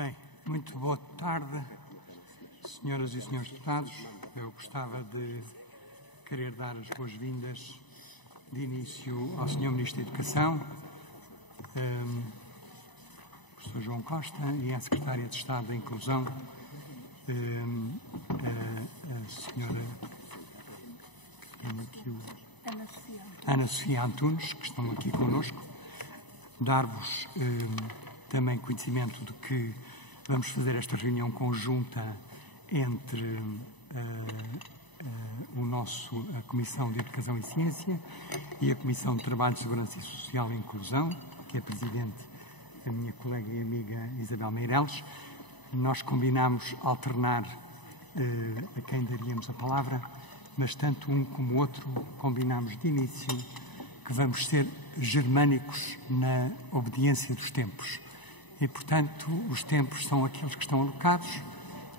Bem, muito boa tarde, senhoras e senhores deputados. Eu gostava de querer dar as boas-vindas de início ao Sr. Ministro da Educação, Sr. João Costa, e à Secretária de Estado da Inclusão, a senhora Ana Sofia Antunes, que estão aqui connosco. Dar-vos também conhecimento de que vamos fazer esta reunião conjunta entre a Comissão de Educação e Ciência e a Comissão de Trabalho, Segurança Social e Inclusão, que é presidente a minha colega e amiga Isabel Meireles. Nós combinámos alternar a quem daríamos a palavra, mas tanto um como o outro combinámos de início que vamos ser germânicos na obediência dos tempos. E, portanto, os tempos são aqueles que estão alocados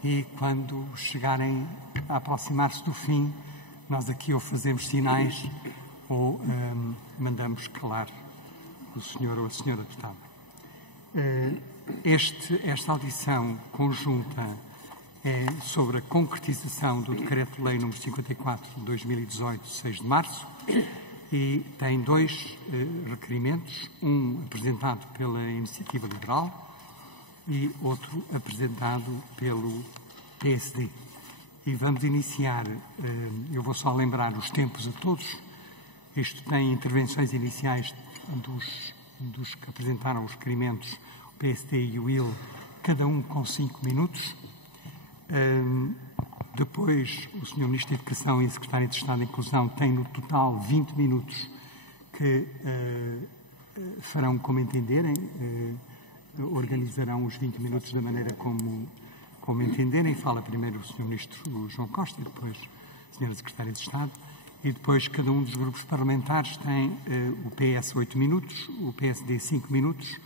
e, quando chegarem a aproximar-se do fim, nós aqui ou fazemos sinais ou mandamos calar o senhor ou a senhora deputada. Esta audição conjunta é sobre a concretização do Decreto-Lei nº 54 de 2018, 6 de março, e tem dois requerimentos, um apresentado pela Iniciativa Liberal e outro apresentado pelo PSD. E vamos iniciar, eu vou só lembrar os tempos a todos. Isto tem intervenções iniciais dos que apresentaram os requerimentos, o PSD e o IL, cada um com 5 minutos. Depois, o Sr. Ministro da Educação e a Secretária de Estado da Inclusão têm no total 20 minutos que farão como entenderem, organizarão os 20 minutos da maneira como entenderem. Fala primeiro o Sr. Ministro João Costa e depois a Sra. Secretária de Estado. E depois cada um dos grupos parlamentares tem o PS 8 minutos, o PSD 5 minutos,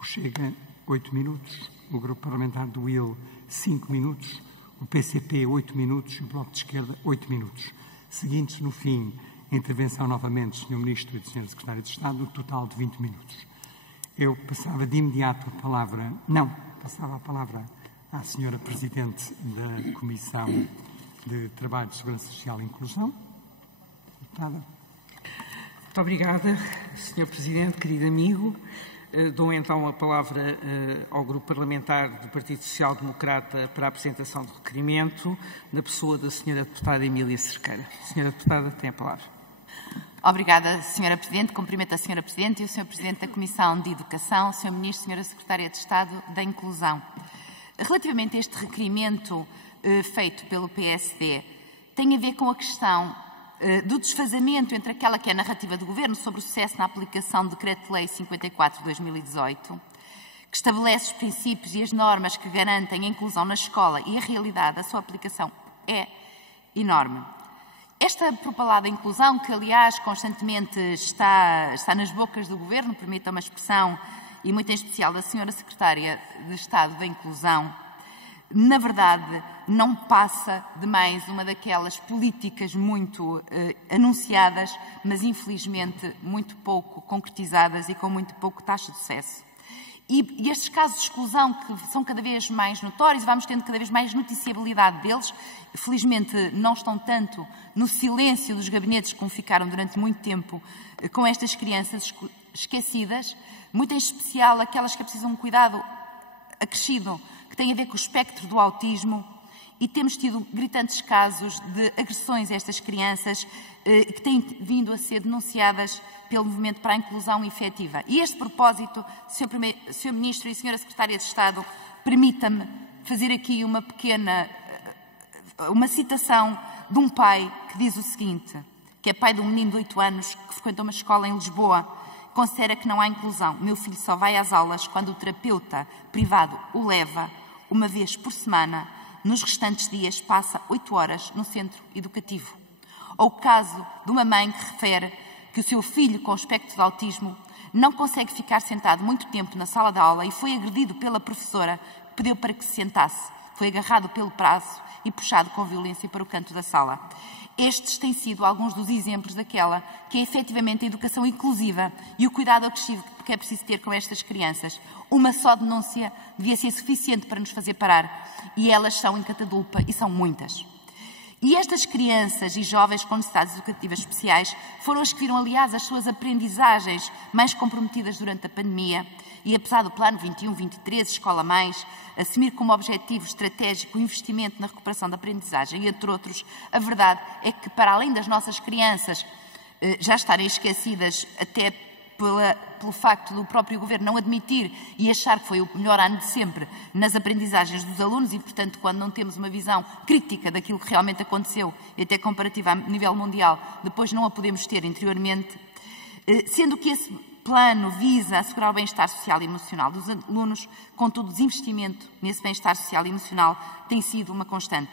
o Chega 8 minutos, o grupo parlamentar do IL 5 minutos, o PCP 8 minutos e o Bloco de Esquerda 8 minutos. Seguintes, no fim, a intervenção novamente do Sr. Ministro e da Sra. Secretária de Estado, no total de 20 minutos. Eu passava de imediato a palavra... passava a palavra à Sra. Presidente da Comissão de Trabalho, Segurança Social e Inclusão. Deputada. Muito obrigada, Sr. Presidente, querido amigo. Dou então a palavra ao Grupo Parlamentar do Partido Social Democrata para a apresentação do requerimento, na pessoa da Sra. Deputada Emília Cerqueira. Sra. Deputada, tem a palavra. Obrigada, Sra. Presidente. Cumprimento a Sra. Presidente e o Sr. Presidente da Comissão de Educação, Sr. Ministro e Sra. Secretária de Estado da Inclusão. Relativamente a este requerimento feito pelo PSD, tem a ver com a questão do desfazamento entre aquela que é a narrativa do Governo sobre o sucesso na aplicação do Decreto-Lei 54 de 2018, que estabelece os princípios e as normas que garantem a inclusão na escola, e a realidade da sua aplicação é enorme. Esta propalada inclusão, que aliás constantemente está nas bocas do Governo, permita uma expressão, e muito em especial da Sra. Secretária de Estado da Inclusão, na verdade, não passa de mais uma daquelas políticas muito anunciadas, mas infelizmente muito pouco concretizadas e com muito pouco taxa de sucesso. E estes casos de exclusão, que são cada vez mais notórios, e vamos tendo cada vez mais noticiabilidade deles, felizmente não estão tanto no silêncio dos gabinetes como ficaram durante muito tempo com estas crianças esquecidas, muito em especial aquelas que precisam de um cuidado acrescido, que tem a ver com o espectro do autismo, e temos tido gritantes casos de agressões a estas crianças que têm vindo a ser denunciadas pelo Movimento para a Inclusão Efetiva. E a este propósito, Sr. Ministro e Sra. Secretária de Estado, permita-me fazer aqui uma citação de um pai que diz o seguinte, que é pai de um menino de 8 anos que frequenta uma escola em Lisboa, considera que não há inclusão. Meu filho só vai às aulas quando o terapeuta privado o leva uma vez por semana. Nos restantes dias passa 8 horas no centro educativo. Ou o caso de uma mãe que refere que o seu filho com espectro de autismo não consegue ficar sentado muito tempo na sala de aula e foi agredido pela professora que pediu para que se sentasse. foi agarrado pelo braço e puxado com violência para o canto da sala. Estes têm sido alguns dos exemplos daquela que é efetivamente a educação inclusiva e o cuidado acrescido que é preciso ter com estas crianças. Uma só denúncia devia ser suficiente para nos fazer parar, e elas são em Catadupa e são muitas. E estas crianças e jovens com necessidades educativas especiais foram as que viram, aliás, as suas aprendizagens mais comprometidas durante a pandemia, e apesar do Plano 21-23, Escola Mais, assumir como objetivo estratégico o investimento na recuperação da aprendizagem, entre outros, a verdade é que, para além das nossas crianças já estarem esquecidas até pelo facto do próprio Governo não admitir e achar que foi o melhor ano de sempre nas aprendizagens dos alunos e, portanto, quando não temos uma visão crítica daquilo que realmente aconteceu e até comparativa a nível mundial, depois não a podemos ter interiormente, sendo que esse plano visa assegurar o bem-estar social e emocional dos alunos, contudo, o desinvestimento nesse bem-estar social e emocional tem sido uma constante.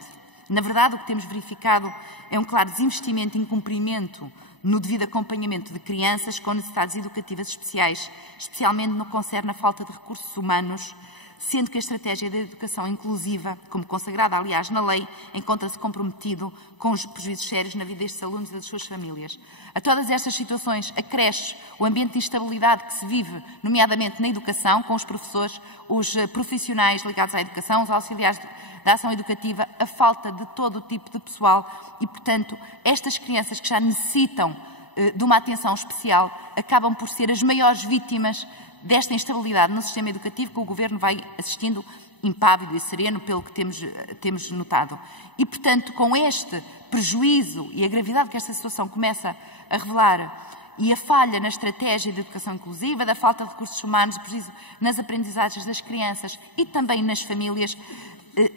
Na verdade, o que temos verificado é um claro desinvestimento e incumprimento no devido acompanhamento de crianças com necessidades educativas especiais, especialmente no que concerne à falta de recursos humanos, sendo que a estratégia da educação inclusiva, como consagrada, aliás, na lei, encontra-se comprometido com os prejuízos sérios na vida destes alunos e das suas famílias. A todas estas situações acresce o ambiente de instabilidade que se vive, nomeadamente na educação, com os professores, os profissionais ligados à educação, os auxiliares da ação educativa, a falta de todo o tipo de pessoal e, portanto, estas crianças que já necessitam de uma atenção especial acabam por ser as maiores vítimas desta instabilidade no sistema educativo que o Governo vai assistindo impávido e sereno, pelo que temos notado. E, portanto, com este prejuízo e a gravidade que esta situação começa a revelar e a falha na estratégia de educação inclusiva, da falta de recursos humanos, prejuízo nas aprendizagens das crianças e também nas famílias,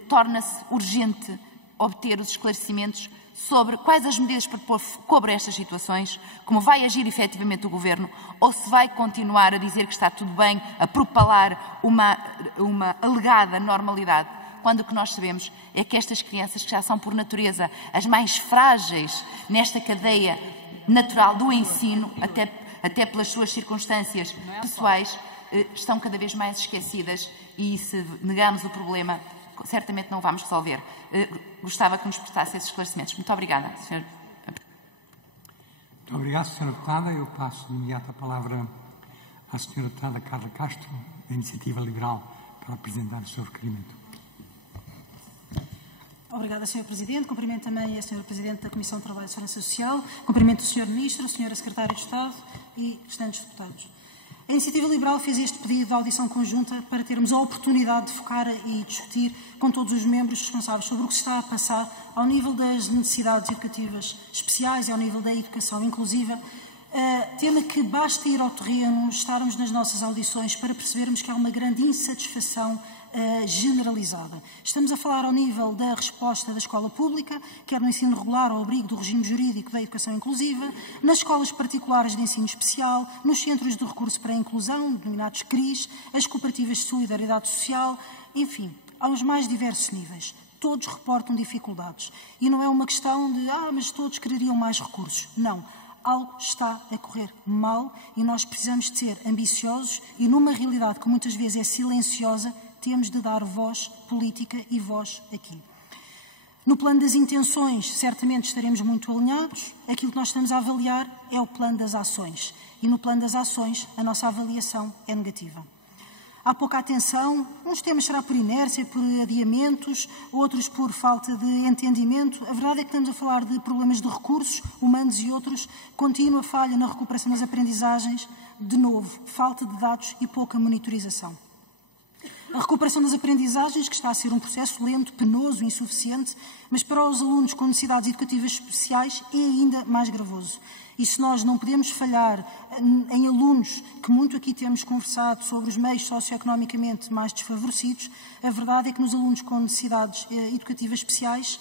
torna-se urgente obter os esclarecimentos sobre quais as medidas para pôr cobro a estas situações, como vai agir efetivamente o Governo, ou se vai continuar a dizer que está tudo bem, a propalar uma alegada normalidade, quando o que nós sabemos é que estas crianças, que já são por natureza as mais frágeis nesta cadeia natural do ensino, até pelas suas circunstâncias pessoais, estão cada vez mais esquecidas e, se negarmos o problema, certamente não o vamos resolver. Gostava que nos prestasse esses esclarecimentos. Muito obrigada, Sr. Muito obrigado, Sra. Deputada. Eu passo de imediato a palavra à Sra. Deputada Carla Castro, da Iniciativa Liberal, para apresentar o seu requerimento. Obrigada, Sr. Presidente. Cumprimento também a Sra. Presidente da Comissão de Trabalho e Segurança Social. Cumprimento o Sr. Ministro, a Sra. Secretária de Estado e restantes deputados. A Iniciativa Liberal fez este pedido de audição conjunta para termos a oportunidade de focar e discutir com todos os membros responsáveis sobre o que se está a passar ao nível das necessidades educativas especiais e ao nível da educação inclusiva, tema que basta ir ao terreno, estarmos nas nossas audições para percebermos que há uma grande insatisfação generalizada. Estamos a falar ao nível da resposta da escola pública, quer no ensino regular ao abrigo do regime jurídico da educação inclusiva, nas escolas particulares de ensino especial, nos centros de recurso para a inclusão, denominados CRIs, as cooperativas de solidariedade social, enfim, aos mais diversos níveis. Todos reportam dificuldades. E não é uma questão de, mas todos quereriam mais recursos. Não. Algo está a correr mal e nós precisamos de ser ambiciosos e, numa realidade que muitas vezes é silenciosa, temos de dar voz política e voz aqui. No plano das intenções, certamente estaremos muito alinhados. Aquilo que nós estamos a avaliar é o plano das ações. E no plano das ações, a nossa avaliação é negativa. Há pouca atenção, uns temas será por inércia, por adiamentos, outros por falta de entendimento. A verdade é que estamos a falar de problemas de recursos humanos e outros, contínua falha na recuperação das aprendizagens, de novo, falta de dados e pouca monitorização. A recuperação das aprendizagens, que está a ser um processo lento, penoso e insuficiente, mas para os alunos com necessidades educativas especiais é ainda mais gravoso. E se nós não podemos falhar em alunos, que muito aqui temos conversado sobre os meios socioeconomicamente mais desfavorecidos, a verdade é que nos alunos com necessidades educativas especiais,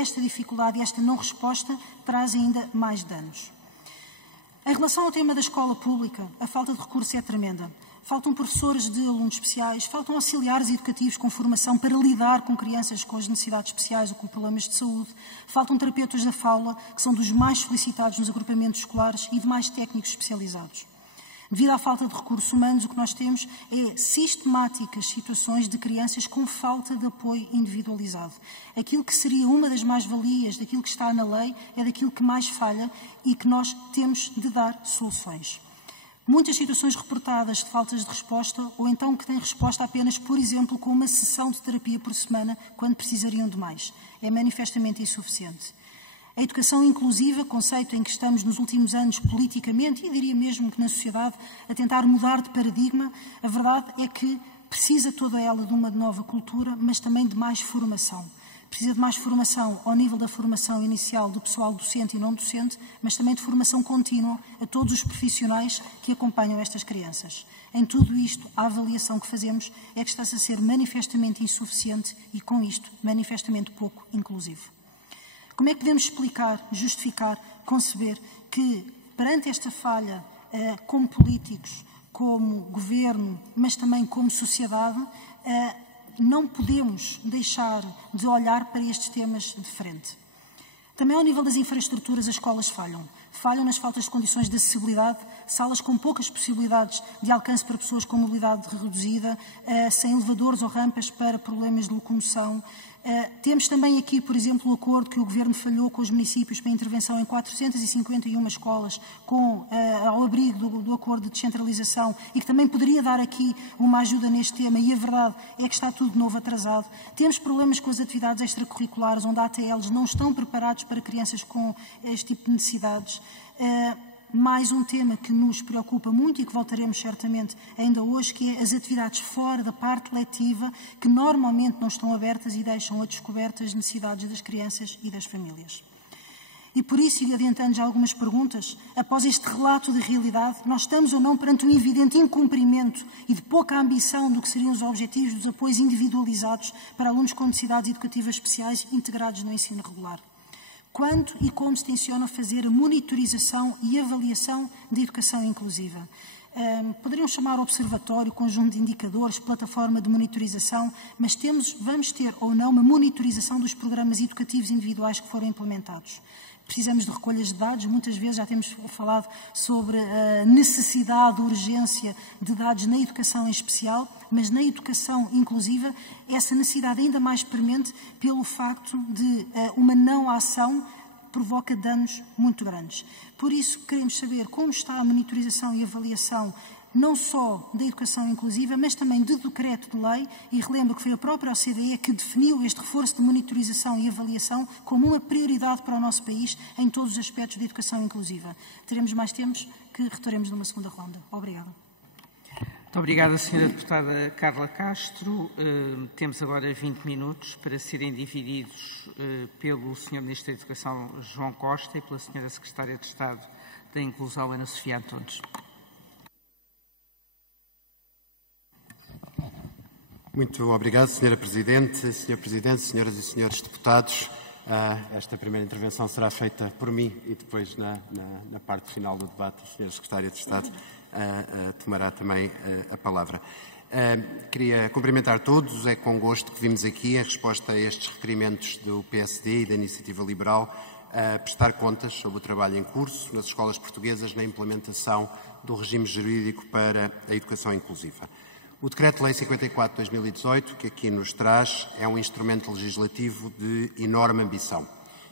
esta dificuldade e esta não resposta traz ainda mais danos. Em relação ao tema da escola pública, a falta de recursos é tremenda. Faltam professores de alunos especiais, faltam auxiliares educativos com formação para lidar com crianças com as necessidades especiais ou com problemas de saúde, faltam terapeutas da fala, que são dos mais solicitados nos agrupamentos escolares, e demais técnicos especializados. Devido à falta de recursos humanos, o que nós temos é sistemáticas situações de crianças com falta de apoio individualizado. Aquilo que seria uma das mais-valias daquilo que está na lei é daquilo que mais falha e que nós temos de dar soluções. Muitas situações reportadas de faltas de resposta ou então que têm resposta apenas, por exemplo, com uma sessão de terapia por semana, quando precisariam de mais. É manifestamente insuficiente. A educação inclusiva, conceito em que estamos nos últimos anos politicamente e diria mesmo que na sociedade a tentar mudar de paradigma, a verdade é que precisa toda ela de uma nova cultura, mas também de mais formação. Precisa de mais formação ao nível da formação inicial do pessoal docente e não docente, mas também de formação contínua a todos os profissionais que acompanham estas crianças. Em tudo isto, a avaliação que fazemos é que está-se a ser manifestamente insuficiente e, com isto, manifestamente pouco inclusivo. Como é que podemos explicar, justificar, conceber que, perante esta falha, como políticos, como governo, mas também como sociedade, não podemos deixar de olhar para estes temas de frente? Também ao nível das infraestruturas, as escolas falham. Falham nas faltas de condições de acessibilidade, salas com poucas possibilidades de alcance para pessoas com mobilidade reduzida, sem elevadores ou rampas para problemas de locomoção. Temos também aqui, por exemplo, o acordo que o Governo falhou com os municípios para a intervenção em 451 escolas ao abrigo do acordo de descentralização e que também poderia dar aqui uma ajuda neste tema e a verdade é que está tudo de novo atrasado. Temos problemas com as atividades extracurriculares, onde ATLs não estão preparados para crianças com este tipo de necessidades. Mais um tema que nos preocupa muito e que voltaremos certamente ainda hoje, que é as atividades fora da parte letiva, que normalmente não estão abertas e deixam a descoberta as necessidades das crianças e das famílias. E por isso, e adiantando já algumas perguntas, após este relato de realidade, nós estamos ou não perante um evidente incumprimento e de pouca ambição do que seriam os objetivos dos apoios individualizados para alunos com necessidades educativas especiais integrados no ensino regular? Quando e como se tenciona fazer a monitorização e avaliação da educação inclusiva? Poderiam chamar observatório, conjunto de indicadores, plataforma de monitorização, mas vamos ter ou não uma monitorização dos programas educativos individuais que foram implementados. Precisamos de recolhas de dados, muitas vezes já temos falado sobre a necessidade, a urgência de dados na educação em especial, mas na educação inclusiva essa necessidade ainda mais premente pelo facto de uma não ação provoca danos muito grandes. Por isso queremos saber como está a monitorização e avaliação não só da educação inclusiva, mas também do decreto de lei, e relembro que foi a própria OCDE que definiu este reforço de monitorização e avaliação como uma prioridade para o nosso país em todos os aspectos da educação inclusiva. Teremos mais tempos que retoremos numa segunda ronda. Obrigada. Muito obrigada, Sra. Deputada Carla Castro. Temos agora 20 minutos para serem divididos pelo Sr. Ministro da Educação, João Costa, e pela Sra. Secretária de Estado da Inclusão, Ana Sofia Antunes. Muito obrigado, Sra. Presidente. Sr. Presidente, senhoras e senhores deputados, esta primeira intervenção será feita por mim e depois, na parte final do debate, a Sra. Secretária de Estado tomará também a palavra. Queria cumprimentar todos, é com gosto que vimos aqui, em resposta a estes requerimentos do PSD e da Iniciativa Liberal, prestar contas sobre o trabalho em curso nas escolas portuguesas na implementação do regime jurídico para a educação inclusiva. O Decreto-Lei 54 de 2018, que aqui nos traz, é um instrumento legislativo de enorme ambição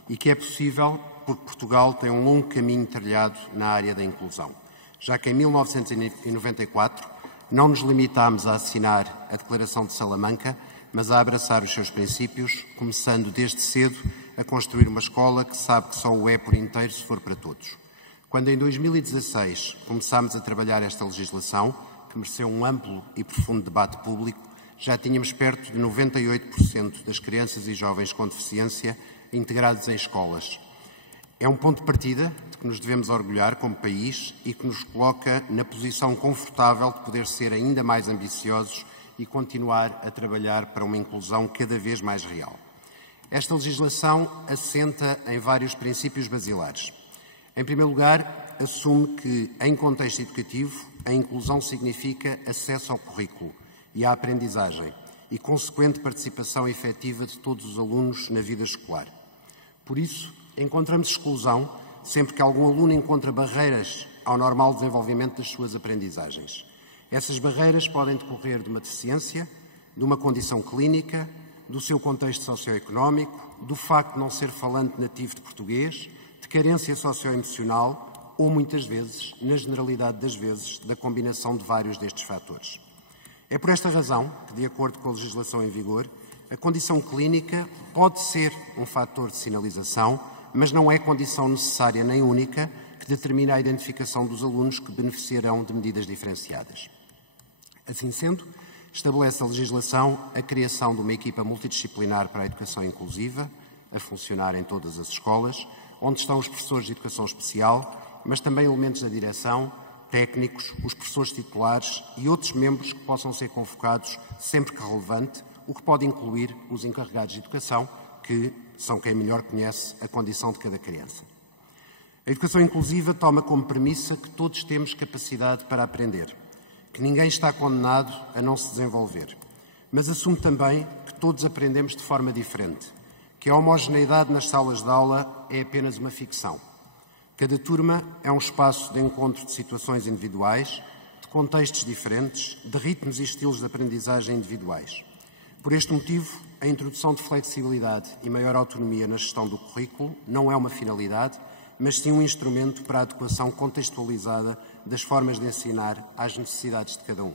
e que é possível porque Portugal tem um longo caminho trilhado na área da inclusão, já que em 1994 não nos limitámos a assinar a Declaração de Salamanca, mas a abraçar os seus princípios, começando desde cedo a construir uma escola que sabe que só o é por inteiro se for para todos. Quando em 2016 começámos a trabalhar esta legislação, que mereceu um amplo e profundo debate público, já tínhamos perto de 98% das crianças e jovens com deficiência integrados em escolas. É um ponto de partida de que nos devemos orgulhar como país e que nos coloca na posição confortável de poder ser ainda mais ambiciosos e continuar a trabalhar para uma inclusão cada vez mais real. Esta legislação assenta em vários princípios basilares. Em primeiro lugar, assume que, em contexto educativo, a inclusão significa acesso ao currículo e à aprendizagem e consequente participação efetiva de todos os alunos na vida escolar. Por isso, encontramos exclusão sempre que algum aluno encontra barreiras ao normal desenvolvimento das suas aprendizagens. Essas barreiras podem decorrer de uma deficiência, de uma condição clínica, do seu contexto socioeconómico, do facto de não ser falante nativo de português, de carência socioemocional ou, muitas vezes, na generalidade das vezes, da combinação de vários destes fatores. É por esta razão que, de acordo com a legislação em vigor, a condição clínica pode ser um fator de sinalização, mas não é condição necessária nem única que determina a identificação dos alunos que beneficiarão de medidas diferenciadas. Assim sendo, estabelece a legislação a criação de uma equipa multidisciplinar para a educação inclusiva, a funcionar em todas as escolas, onde estão os professores de educação especial, mas também elementos da direção, técnicos, os professores titulares e outros membros que possam ser convocados sempre que relevante, o que pode incluir os encarregados de educação, que são quem melhor conhece a condição de cada criança. A educação inclusiva toma como premissa que todos temos capacidade para aprender, que ninguém está condenado a não se desenvolver, mas assume também que todos aprendemos de forma diferente, que a homogeneidade nas salas de aula é apenas uma ficção. Cada turma é um espaço de encontro de situações individuais, de contextos diferentes, de ritmos e estilos de aprendizagem individuais. Por este motivo, a introdução de flexibilidade e maior autonomia na gestão do currículo não é uma finalidade, mas sim um instrumento para a adequação contextualizada das formas de ensinar às necessidades de cada um.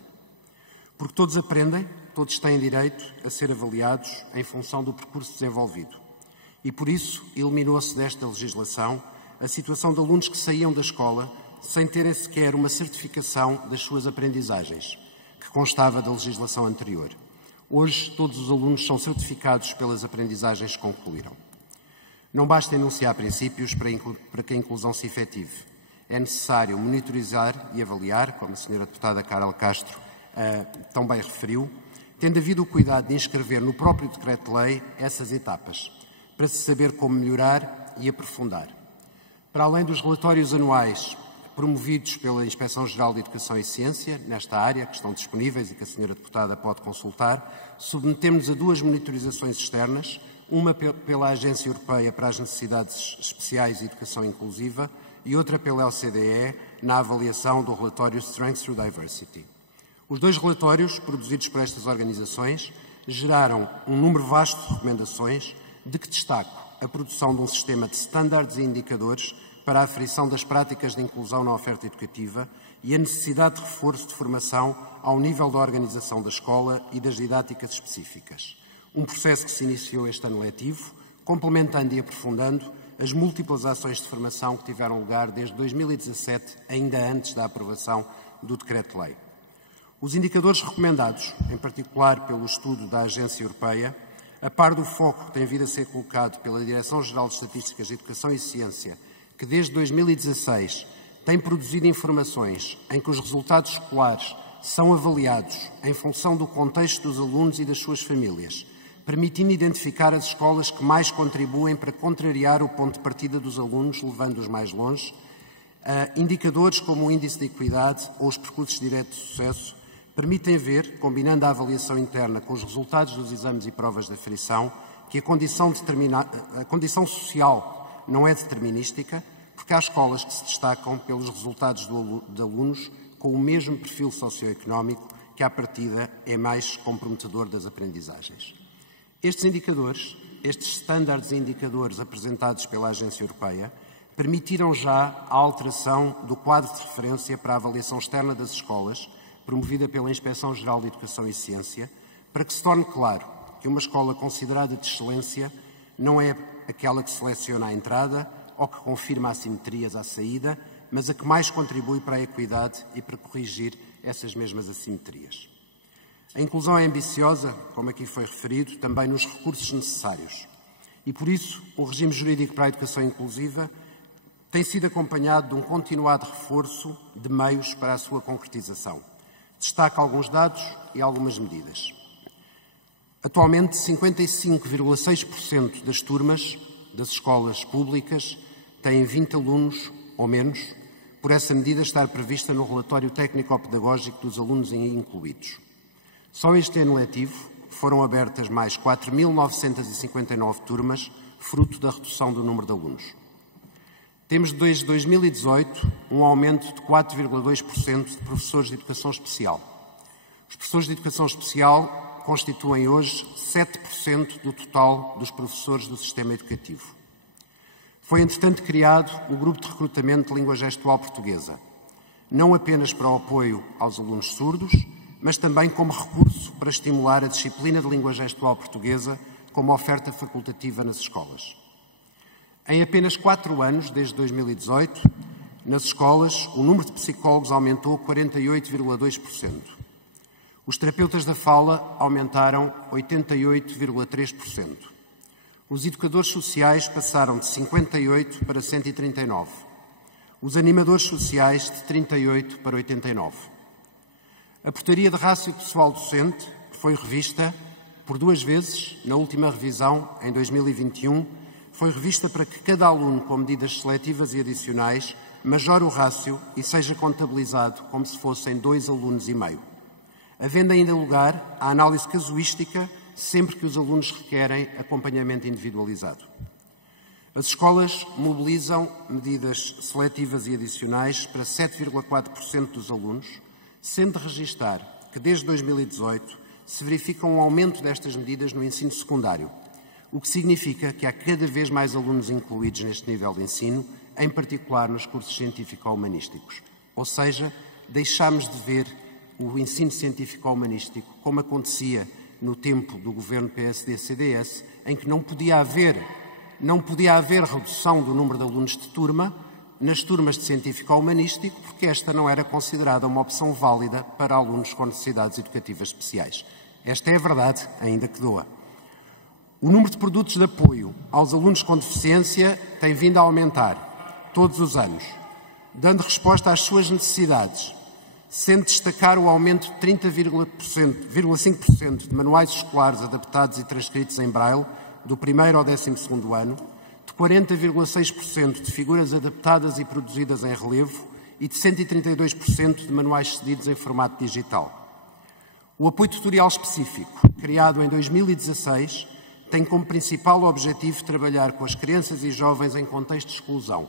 Porque todos aprendem, todos têm direito a ser avaliados em função do percurso desenvolvido. E por isso, eliminou-se desta legislação a situação de alunos que saíam da escola sem terem sequer uma certificação das suas aprendizagens, que constava da legislação anterior. Hoje, todos os alunos são certificados pelas aprendizagens que concluíram. Não basta enunciar princípios para que a inclusão se efetive. É necessário monitorizar e avaliar, como a Sra. Deputada Carla Castro tão bem referiu, tendo havido o cuidado de inscrever no próprio Decreto-Lei essas etapas, para se saber como melhorar e aprofundar. Para além dos relatórios anuais promovidos pela Inspeção-Geral de Educação e Ciência, nesta área, que estão disponíveis e que a Sra. Deputada pode consultar, submetemos a duas monitorizações externas, uma pela Agência Europeia para as Necessidades Especiais e Educação Inclusiva e outra pela OCDE na avaliação do relatório Strengths through Diversity. Os dois relatórios, produzidos por estas organizações, geraram um número vasto de recomendações, de que destaco a produção de um sistema de estándares e indicadores para a aferição das práticas de inclusão na oferta educativa e a necessidade de reforço de formação ao nível da organização da escola e das didáticas específicas. Um processo que se iniciou este ano letivo, complementando e aprofundando as múltiplas ações de formação que tiveram lugar desde 2017, ainda antes da aprovação do Decreto-Lei. Os indicadores recomendados, em particular pelo estudo da Agência Europeia, a par do foco que tem vindo a ser colocado pela Direção-Geral de Estatísticas de Educação e Ciência, que desde 2016 tem produzido informações em que os resultados escolares são avaliados em função do contexto dos alunos e das suas famílias, permitindo identificar as escolas que mais contribuem para contrariar o ponto de partida dos alunos, levando-os mais longe. Indicadores como o Índice de Equidade ou os percursos diretos de sucesso permitem ver, combinando a avaliação interna com os resultados dos exames e provas de aferição, que a condição social não é determinística, porque há escolas que se destacam pelos resultados de alunos com o mesmo perfil socioeconómico que, à partida, é mais comprometedor das aprendizagens. Estes indicadores, estes estándares e indicadores apresentados pela Agência Europeia, permitiram já a alteração do quadro de referência para a avaliação externa das escolas, promovida pela Inspeção-Geral de Educação e Ciência, para que se torne claro que uma escola considerada de excelência não é aquela que seleciona a entrada ou que confirma assimetrias à saída, mas a que mais contribui para a equidade e para corrigir essas mesmas assimetrias. A inclusão é ambiciosa, como aqui foi referido, também nos recursos necessários. E por isso, o regime jurídico para a educação inclusiva tem sido acompanhado de um continuado reforço de meios para a sua concretização. Destaca alguns dados e algumas medidas. Atualmente, 55,6% das turmas das escolas públicas têm 20 alunos ou menos, por essa medida estar prevista no relatório técnico-pedagógico dos alunos incluídos. Só este ano letivo foram abertas mais 4.959 turmas, fruto da redução do número de alunos. Temos desde 2018 um aumento de 4,2% de professores de educação especial. Os professores de educação especial constituem hoje 7% do total dos professores do sistema educativo. Foi, entretanto, criado o Grupo de Recrutamento de Língua Gestual Portuguesa, não apenas para o apoio aos alunos surdos, mas também como recurso para estimular a disciplina de língua gestual portuguesa como oferta facultativa nas escolas. Em apenas 4 anos, desde 2018, nas escolas, o número de psicólogos aumentou 48,2%. Os terapeutas da fala aumentaram 88,3%. Os educadores sociais passaram de 58 para 139. Os animadores sociais de 38 para 89. A portaria de rácio pessoal docente foi revista por 2 vezes, na última revisão, em 2021, foi revista para que cada aluno com medidas seletivas e adicionais majore o rácio e seja contabilizado como se fossem 2,5 alunos. Havendo ainda lugar à análise casuística sempre que os alunos requerem acompanhamento individualizado. As escolas mobilizam medidas seletivas e adicionais para 7,4% dos alunos, sendo de registar que desde 2018 se verifica um aumento destas medidas no ensino secundário, o que significa que há cada vez mais alunos incluídos neste nível de ensino, em particular nos cursos científico-humanísticos. Ou seja, deixámos de ver o ensino científico-humanístico como acontecia no tempo do governo PSD-CDS, em que não podia haver redução do número de alunos de turma nas turmas de científico-humanístico, porque esta não era considerada uma opção válida para alunos com necessidades educativas especiais. Esta é a verdade, ainda que doa. O número de produtos de apoio aos alunos com deficiência tem vindo a aumentar todos os anos, dando resposta às suas necessidades, sendo destacar o aumento de 30,5% de manuais escolares adaptados e transcritos em braille do 1º ao 12º ano, de 40,6% de figuras adaptadas e produzidas em relevo e de 132% de manuais cedidos em formato digital. O apoio tutorial específico, criado em 2016, tem como principal objetivo trabalhar com as crianças e jovens em contexto de exclusão,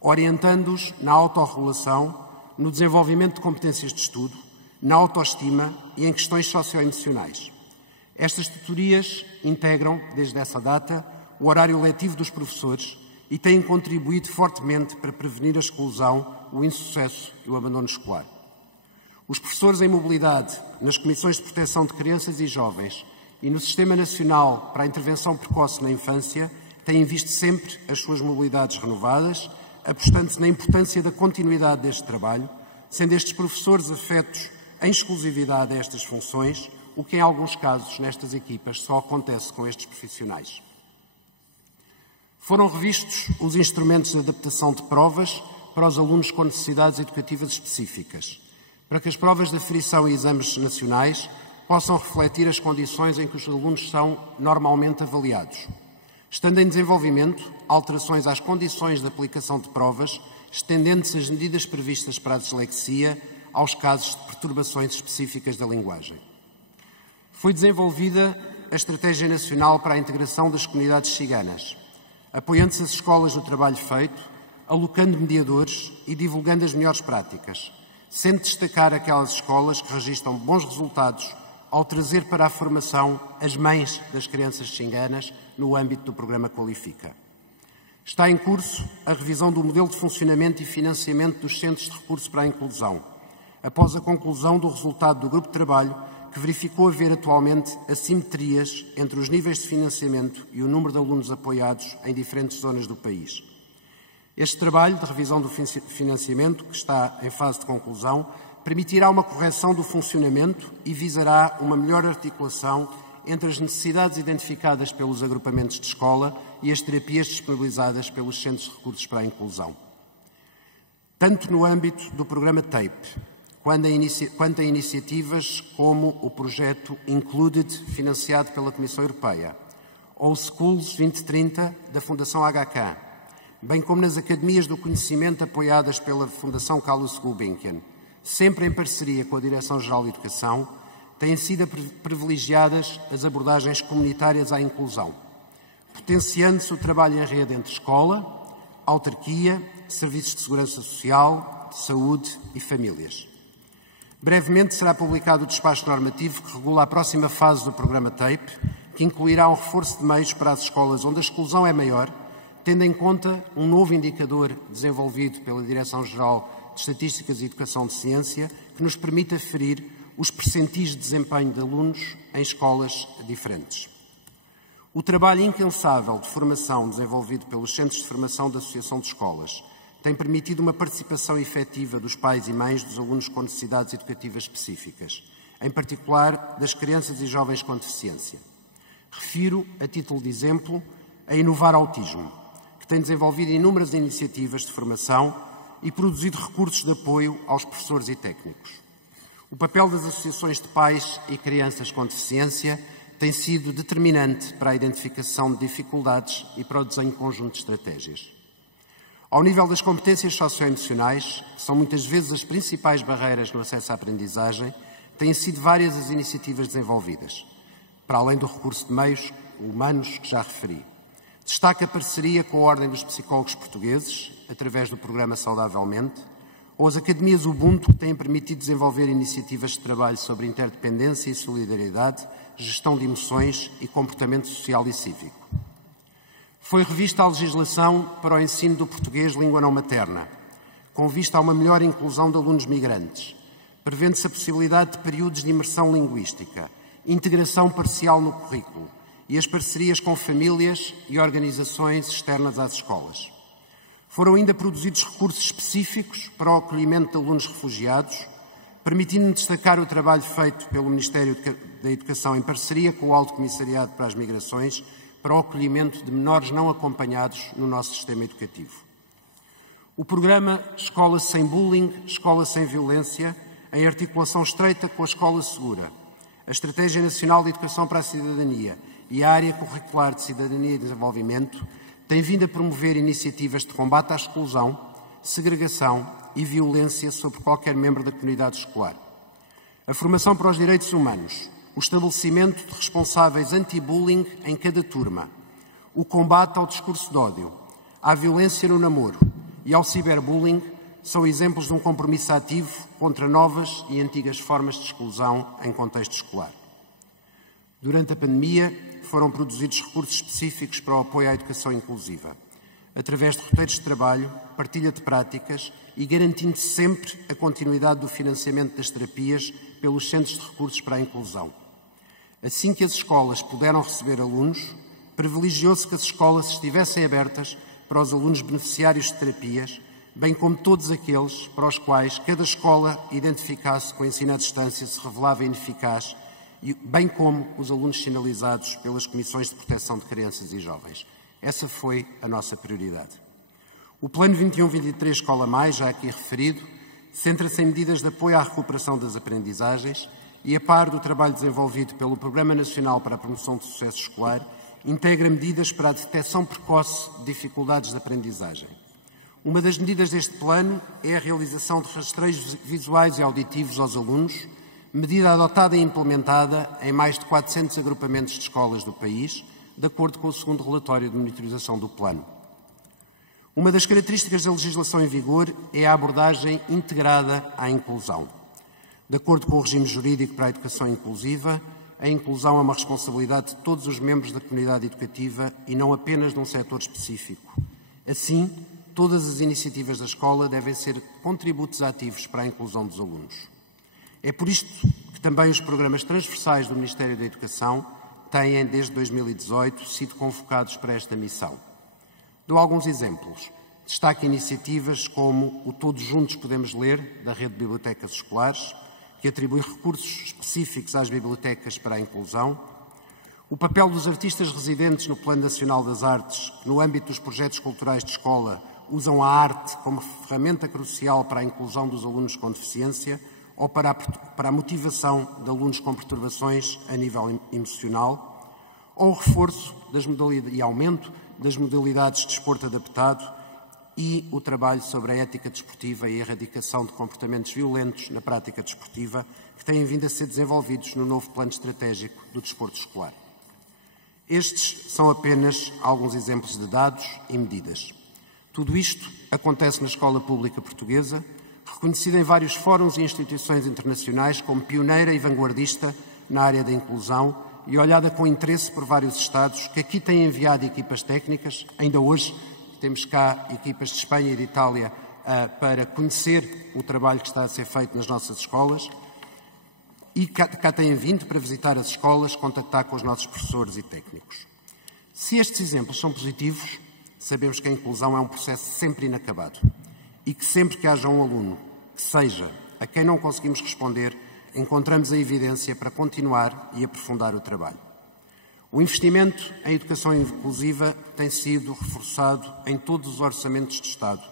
orientando-os na autorregulação, no desenvolvimento de competências de estudo, na autoestima e em questões socioemocionais. Estas tutorias integram, desde essa data, o horário letivo dos professores e têm contribuído fortemente para prevenir a exclusão, o insucesso e o abandono escolar. Os professores em mobilidade, nas comissões de proteção de crianças e jovens e no Sistema Nacional para a Intervenção Precoce na Infância têm visto sempre as suas mobilidades renovadas, apostando-se na importância da continuidade deste trabalho, sendo estes professores afetos em exclusividade a estas funções, o que em alguns casos nestas equipas só acontece com estes profissionais. Foram revistos os instrumentos de adaptação de provas para os alunos com necessidades educativas específicas, para que as provas de aferição e exames nacionais possam refletir as condições em que os alunos são normalmente avaliados. Estando em desenvolvimento, alterações às condições de aplicação de provas, estendendo-se as medidas previstas para a dislexia aos casos de perturbações específicas da linguagem. Foi desenvolvida a Estratégia Nacional para a Integração das Comunidades Ciganas, apoiando-se as escolas no trabalho feito, alocando mediadores e divulgando as melhores práticas, sendo destacar aquelas escolas que registram bons resultados ao trazer para a formação as mães das crianças ciganas no âmbito do programa Qualifica. Está em curso a revisão do modelo de funcionamento e financiamento dos Centros de Recurso para a Inclusão, após a conclusão do resultado do grupo de trabalho que verificou haver atualmente assimetrias entre os níveis de financiamento e o número de alunos apoiados em diferentes zonas do país. Este trabalho de revisão do financiamento, que está em fase de conclusão, permitirá uma correção do funcionamento e visará uma melhor articulação entre as necessidades identificadas pelos agrupamentos de escola e as terapias disponibilizadas pelos Centros de Recursos para a Inclusão. Tanto no âmbito do programa TAPE, quanto a iniciativas como o projeto Included, financiado pela Comissão Europeia, ou o Schools 2030, da Fundação HK, bem como nas Academias do Conhecimento apoiadas pela Fundação Carlos Gulbenkian, sempre em parceria com a Direção-Geral de Educação, têm sido privilegiadas as abordagens comunitárias à inclusão, potenciando-se o trabalho em rede entre escola, autarquia, serviços de segurança social, de saúde e famílias. Brevemente será publicado o despacho normativo que regula a próxima fase do programa TAPE, que incluirá um reforço de meios para as escolas onde a exclusão é maior, tendo em conta um novo indicador desenvolvido pela Direção-Geral de Estatísticas e Educação de Ciência, que nos permite aferir os percentis de desempenho de alunos em escolas diferentes. O trabalho incansável de formação desenvolvido pelos Centros de Formação da Associação de Escolas tem permitido uma participação efetiva dos pais e mães dos alunos com necessidades educativas específicas, em particular das crianças e jovens com deficiência. Refiro, a título de exemplo, a Inovar Autismo, que tem desenvolvido inúmeras iniciativas de formação e produzido recursos de apoio aos professores e técnicos. O papel das associações de pais e crianças com deficiência tem sido determinante para a identificação de dificuldades e para o desenho conjunto de estratégias. Ao nível das competências socioemocionais, que são muitas vezes as principais barreiras no acesso à aprendizagem, têm sido várias as iniciativas desenvolvidas, para além do recurso de meios humanos que já referi. Destaca a parceria com a Ordem dos Psicólogos Portugueses, através do programa Saudavelmente, ou as Academias Ubuntu, que têm permitido desenvolver iniciativas de trabalho sobre interdependência e solidariedade, gestão de emoções e comportamento social e cívico. Foi revista a legislação para o ensino do português língua não materna, com vista a uma melhor inclusão de alunos migrantes, prevendo-se a possibilidade de períodos de imersão linguística, integração parcial no currículo e as parcerias com famílias e organizações externas às escolas. Foram ainda produzidos recursos específicos para o acolhimento de alunos refugiados, permitindo-me destacar o trabalho feito pelo Ministério da Educação em parceria com o Alto Comissariado para as Migrações para o acolhimento de menores não acompanhados no nosso sistema educativo. O programa Escola Sem Bullying, Escola Sem Violência, em articulação estreita com a Escola Segura, a Estratégia Nacional de Educação para a Cidadania e a Área Curricular de Cidadania e Desenvolvimento, tem vindo a promover iniciativas de combate à exclusão, segregação e violência sobre qualquer membro da comunidade escolar. A formação para os direitos humanos, o estabelecimento de responsáveis anti-bullying em cada turma, o combate ao discurso de ódio, à violência no namoro e ao ciberbullying são exemplos de um compromisso ativo contra novas e antigas formas de exclusão em contexto escolar. Durante a pandemia, foram produzidos recursos específicos para o apoio à educação inclusiva, através de roteiros de trabalho, partilha de práticas e garantindo sempre a continuidade do financiamento das terapias pelos Centros de Recursos para a Inclusão. Assim que as escolas puderam receber alunos, privilegiou-se que as escolas estivessem abertas para os alunos beneficiários de terapias, bem como todos aqueles para os quais cada escola identificasse que o ensino à distância se revelava ineficaz, bem como os alunos sinalizados pelas Comissões de Proteção de Crianças e Jovens. Essa foi a nossa prioridade. O Plano 21-23 Escola Mais, já aqui referido, centra-se em medidas de apoio à recuperação das aprendizagens e, a par do trabalho desenvolvido pelo Programa Nacional para a Promoção do Sucesso Escolar, integra medidas para a detecção precoce de dificuldades de aprendizagem. Uma das medidas deste plano é a realização de rastreios visuais e auditivos aos alunos, medida adotada e implementada em mais de 400 agrupamentos de escolas do país, de acordo com o segundo relatório de monitorização do plano. Uma das características da legislação em vigor é a abordagem integrada à inclusão. De acordo com o regime jurídico para a educação inclusiva, a inclusão é uma responsabilidade de todos os membros da comunidade educativa e não apenas de um setor específico. Assim, todas as iniciativas da escola devem ser contributos ativos para a inclusão dos alunos. É por isto que também os programas transversais do Ministério da Educação têm, desde 2018, sido convocados para esta missão. Dou alguns exemplos. Destaco iniciativas como o Todos Juntos Podemos Ler, da Rede de Bibliotecas Escolares, que atribui recursos específicos às bibliotecas para a inclusão, o papel dos artistas residentes no Plano Nacional das Artes, que no âmbito dos projetos culturais de escola usam a arte como ferramenta crucial para a inclusão dos alunos com deficiência, ou para a motivação de alunos com perturbações a nível emocional, ou o reforço e aumento das modalidades de desporto adaptado e o trabalho sobre a ética desportiva e a erradicação de comportamentos violentos na prática desportiva, que têm vindo a ser desenvolvidos no novo plano estratégico do desporto escolar. Estes são apenas alguns exemplos de dados e medidas. Tudo isto acontece na escola pública portuguesa, reconhecida em vários fóruns e instituições internacionais como pioneira e vanguardista na área da inclusão e olhada com interesse por vários Estados que aqui têm enviado equipas técnicas. Ainda hoje temos cá equipas de Espanha e de Itália para conhecer o trabalho que está a ser feito nas nossas escolas e cá têm vindo para visitar as escolas, contactar com os nossos professores e técnicos. Se estes exemplos são positivos, sabemos que a inclusão é um processo sempre inacabado e que sempre que haja um aluno que seja a quem não conseguimos responder, encontramos a evidência para continuar e aprofundar o trabalho. O investimento em educação inclusiva tem sido reforçado em todos os orçamentos de Estado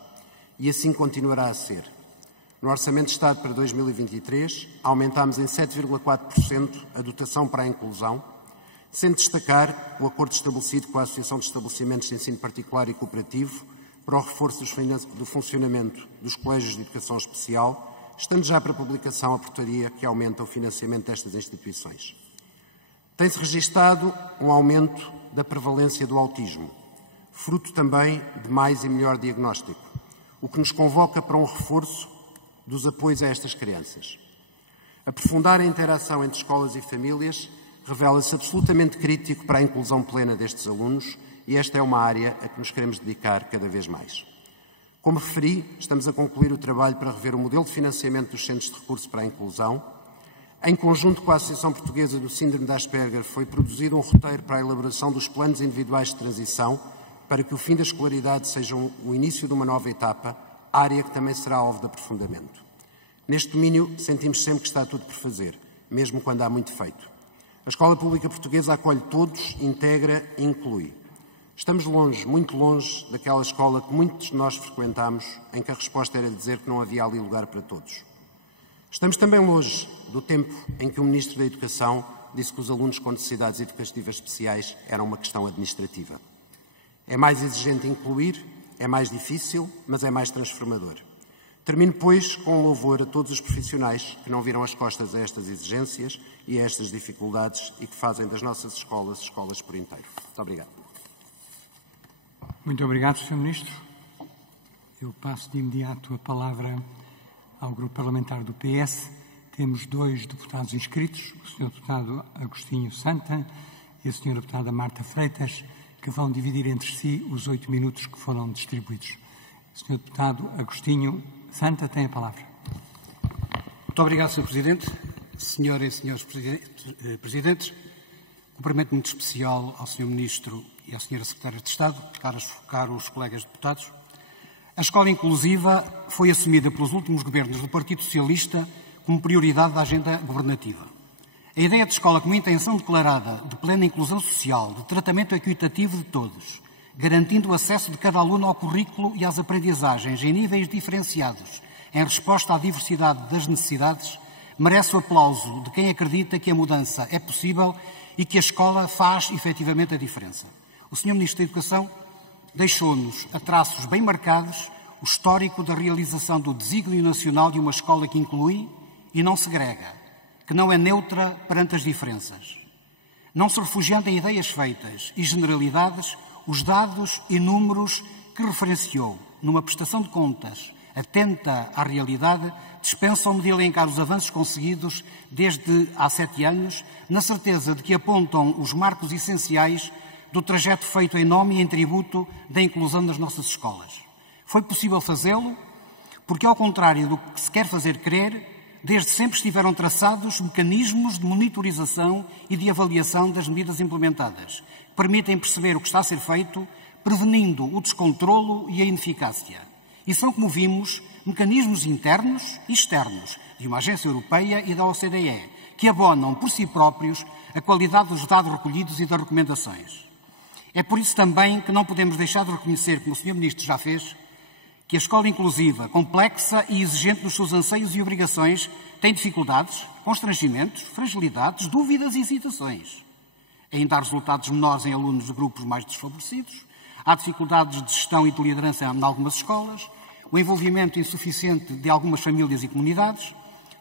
e assim continuará a ser. No Orçamento de Estado para 2023, aumentámos em 7,4% a dotação para a inclusão, sem destacar o acordo estabelecido com a Associação de Estabelecimentos de Ensino Particular e Cooperativo para o reforço do funcionamento dos colégios de educação especial, estando já para publicação a portaria que aumenta o financiamento destas instituições. Tem-se registado um aumento da prevalência do autismo, fruto também de mais e melhor diagnóstico, o que nos convoca para um reforço dos apoios a estas crianças. Aprofundar a interação entre escolas e famílias revela-se absolutamente crítico para a inclusão plena destes alunos e esta é uma área a que nos queremos dedicar cada vez mais. Como referi, estamos a concluir o trabalho para rever o modelo de financiamento dos centros de recurso para a inclusão. Em conjunto com a Associação Portuguesa do Síndrome de Asperger, foi produzido um roteiro para a elaboração dos planos individuais de transição para que o fim da escolaridade seja o início de uma nova etapa, área que também será alvo de aprofundamento. Neste domínio, sentimos sempre que está tudo por fazer, mesmo quando há muito feito. A Escola Pública Portuguesa acolhe todos, integra e inclui. Estamos longe, muito longe, daquela escola que muitos de nós frequentámos, em que a resposta era dizer que não havia ali lugar para todos. Estamos também longe do tempo em que o Ministro da Educação disse que os alunos com necessidades educativas especiais eram uma questão administrativa. É mais exigente incluir, é mais difícil, mas é mais transformador. Termino, pois, com um louvor a todos os profissionais que não viram as costas a estas exigências e a estas dificuldades e que fazem das nossas escolas, escolas por inteiro. Muito obrigado. Muito obrigado, Sr. Ministro. Eu passo de imediato a palavra ao Grupo Parlamentar do PS. Temos 2 deputados inscritos, o Sr. Deputado Agostinho Santa e a Sra. Deputada Marta Freitas, que vão dividir entre si os 8 minutos que foram distribuídos. Sr. Deputado Agostinho Santa tem a palavra. Muito obrigado, Sr. Presidente. Senhoras e senhores Presidentes, cumprimento muito especial ao Sr. Ministro e à Sra. Secretária de Estado, caros colegas deputados. A escola inclusiva foi assumida pelos últimos governos do Partido Socialista como prioridade da agenda governativa. A ideia de escola como intenção declarada de plena inclusão social, de tratamento equitativo de todos, garantindo o acesso de cada aluno ao currículo e às aprendizagens em níveis diferenciados, em resposta à diversidade das necessidades, merece o aplauso de quem acredita que a mudança é possível e que a escola faz efetivamente a diferença. O Sr. Ministro da Educação deixou-nos, a traços bem marcados, o histórico da realização do desígnio nacional de uma escola que inclui e não segrega, que não é neutra perante as diferenças. Não se refugiando em ideias feitas e generalidades, os dados e números que referenciou numa prestação de contas atenta à realidade dispensam-me de elencar os avanços conseguidos desde há 7 anos, na certeza de que apontam os marcos essenciais do trajeto feito em nome e em tributo da inclusão nas nossas escolas. Foi possível fazê-lo porque, ao contrário do que se quer fazer crer, desde sempre estiveram traçados mecanismos de monitorização e de avaliação das medidas implementadas, que permitem perceber o que está a ser feito, prevenindo o descontrolo e a ineficácia. E são, como vimos, mecanismos internos e externos de uma agência europeia e da OCDE, que abonam por si próprios a qualidade dos dados recolhidos e das recomendações. É por isso também que não podemos deixar de reconhecer, como o Sr. Ministro já fez, que a escola inclusiva, complexa e exigente nos seus anseios e obrigações, tem dificuldades, constrangimentos, fragilidades, dúvidas e hesitações. Ainda há resultados menores em alunos de grupos mais desfavorecidos, há dificuldades de gestão e de liderança em algumas escolas, o envolvimento insuficiente de algumas famílias e comunidades,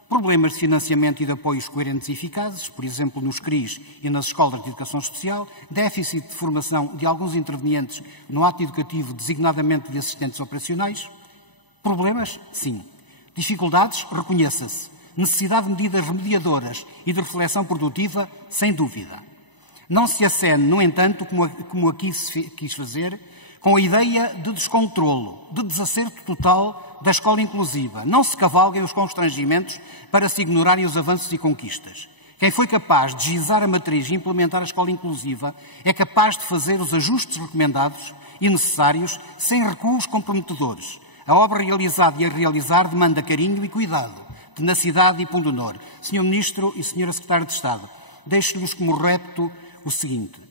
problemas de financiamento e de apoios coerentes e eficazes, por exemplo, nos CRIs e nas escolas de educação especial, déficit de formação de alguns intervenientes no ato educativo, designadamente de assistentes operacionais. Problemas? Sim. Dificuldades? Reconheça-se. Necessidade de medidas remediadoras e de reflexão produtiva? Sem dúvida. Não se acene, no entanto, como aqui se quis fazer, com a ideia de descontrolo, de desacerto total da escola inclusiva. Não se cavalguem os constrangimentos para se ignorarem os avanços e conquistas. Quem foi capaz de gizar a matriz e implementar a escola inclusiva é capaz de fazer os ajustes recomendados e necessários sem recuos comprometedores. A obra realizada e a realizar demanda carinho e cuidado, tenacidade e pundonor. Sr. Ministro e Sra. Secretária de Estado, deixo-lhes como repto o seguinte.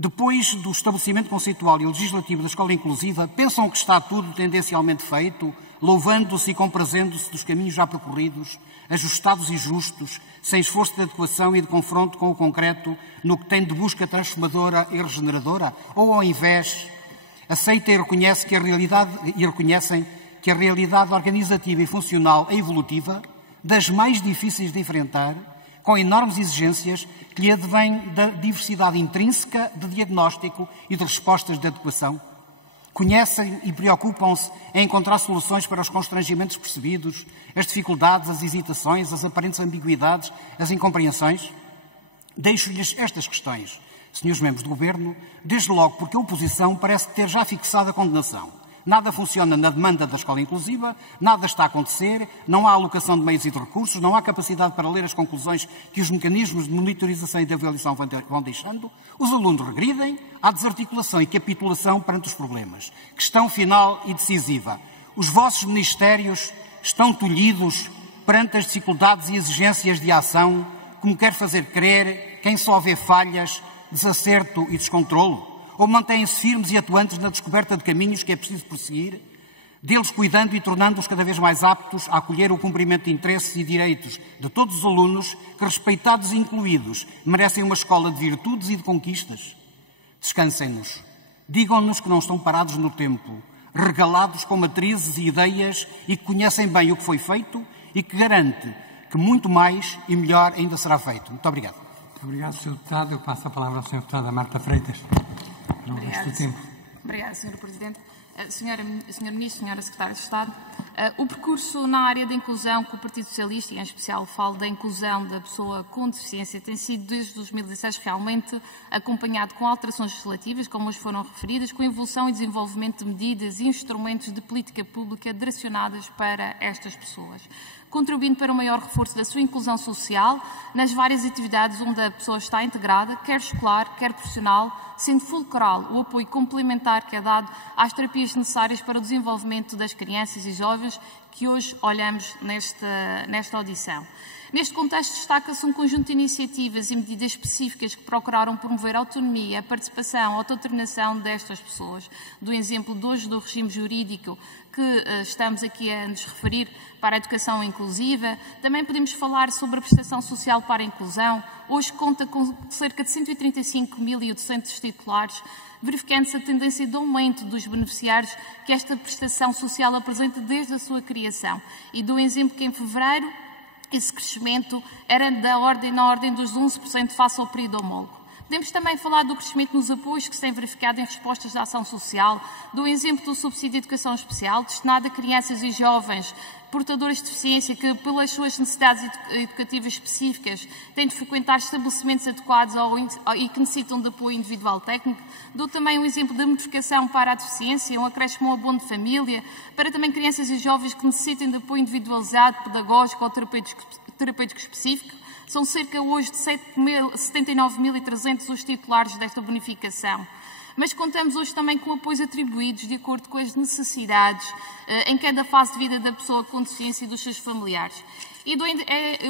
Depois do estabelecimento conceitual e legislativo da escola inclusiva, pensam que está tudo tendencialmente feito, louvando-se e comprazendo-se dos caminhos já percorridos, ajustados e justos, sem esforço de adequação e de confronto com o concreto, no que tem de busca transformadora e regeneradora? Ou, ao invés, aceitam e reconhecem que a realidade organizativa e funcional é evolutiva, das mais difíceis de enfrentar, com enormes exigências que lhe advêm da diversidade intrínseca de diagnóstico e de respostas de adequação? Conhecem e preocupam-se em encontrar soluções para os constrangimentos percebidos, as dificuldades, as hesitações, as aparentes ambiguidades, as incompreensões? Deixo-lhes estas questões, senhores membros do Governo, desde logo porque a oposição parece ter já fixado a condenação. Nada funciona na demanda da escola inclusiva, nada está a acontecer, não há alocação de meios e de recursos, não há capacidade para ler as conclusões que os mecanismos de monitorização e de avaliação vão deixando, os alunos regridem, há desarticulação e capitulação perante os problemas. Questão final e decisiva. Os vossos ministérios estão tolhidos perante as dificuldades e exigências de ação, como quer fazer crer quem só vê falhas, desacerto e descontrolo? Ou mantêm-se firmes e atuantes na descoberta de caminhos que é preciso prosseguir, deles cuidando e tornando-os cada vez mais aptos a acolher o cumprimento de interesses e direitos de todos os alunos que, respeitados e incluídos, merecem uma escola de virtudes e de conquistas? Descansem-nos. Digam-nos que não estão parados no tempo, regalados com matrizes e ideias e que conhecem bem o que foi feito e que garante que muito mais e melhor ainda será feito. Muito obrigado. Obrigado, Sr. Deputado. Eu passo a palavra à Sra. Deputada Marta Freitas. Obrigada, Sr. Presidente. Sr. Ministro, Sra. Secretária de Estado, o percurso na área da inclusão que o Partido Socialista, e em especial falo da inclusão da pessoa com deficiência, tem sido desde 2016 realmente acompanhado com alterações legislativas, como hoje foram referidas, com evolução e desenvolvimento de medidas e instrumentos de política pública direcionadas para estas pessoas, contribuindo para o maior reforço da sua inclusão social nas várias atividades onde a pessoa está integrada, quer escolar, quer profissional, sendo fulcral o apoio complementar que é dado às terapias necessárias para o desenvolvimento das crianças e jovens que hoje olhamos nesta audição. Neste contexto, destaca-se um conjunto de iniciativas e medidas específicas que procuraram promover a autonomia, a participação, a autodeterminação destas pessoas. Do exemplo de hoje do regime jurídico que estamos aqui a nos referir para a educação inclusiva. Também podemos falar sobre a prestação social para a inclusão. Hoje conta com cerca de 135.800 titulares, verificando-se a tendência de aumento dos beneficiários que esta prestação social apresenta desde a sua criação. E dou um exemplo que em fevereiro esse crescimento era na ordem dos 11% face ao período homólogo. Podemos também falar do crescimento nos apoios que se tem verificado em respostas da ação social, do exemplo do subsídio de educação especial, destinado a crianças e jovens portadores de deficiência que, pelas suas necessidades educativas específicas, têm de frequentar estabelecimentos adequados e que necessitam de apoio individual técnico. Dou também um exemplo da modificação para a deficiência, um acréscimo ao abono de família, para também crianças e jovens que necessitem de apoio individualizado, pedagógico ou terapêutico específico. São cerca hoje de 79.300 os titulares desta bonificação. Mas contamos hoje também com apoios atribuídos de acordo com as necessidades em cada fase de vida da pessoa com deficiência e dos seus familiares. E dou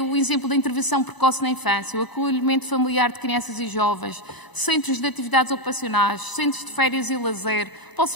o exemplo da intervenção precoce na infância, o acolhimento familiar de crianças e jovens, centros de atividades ocupacionais, centros de férias e lazer.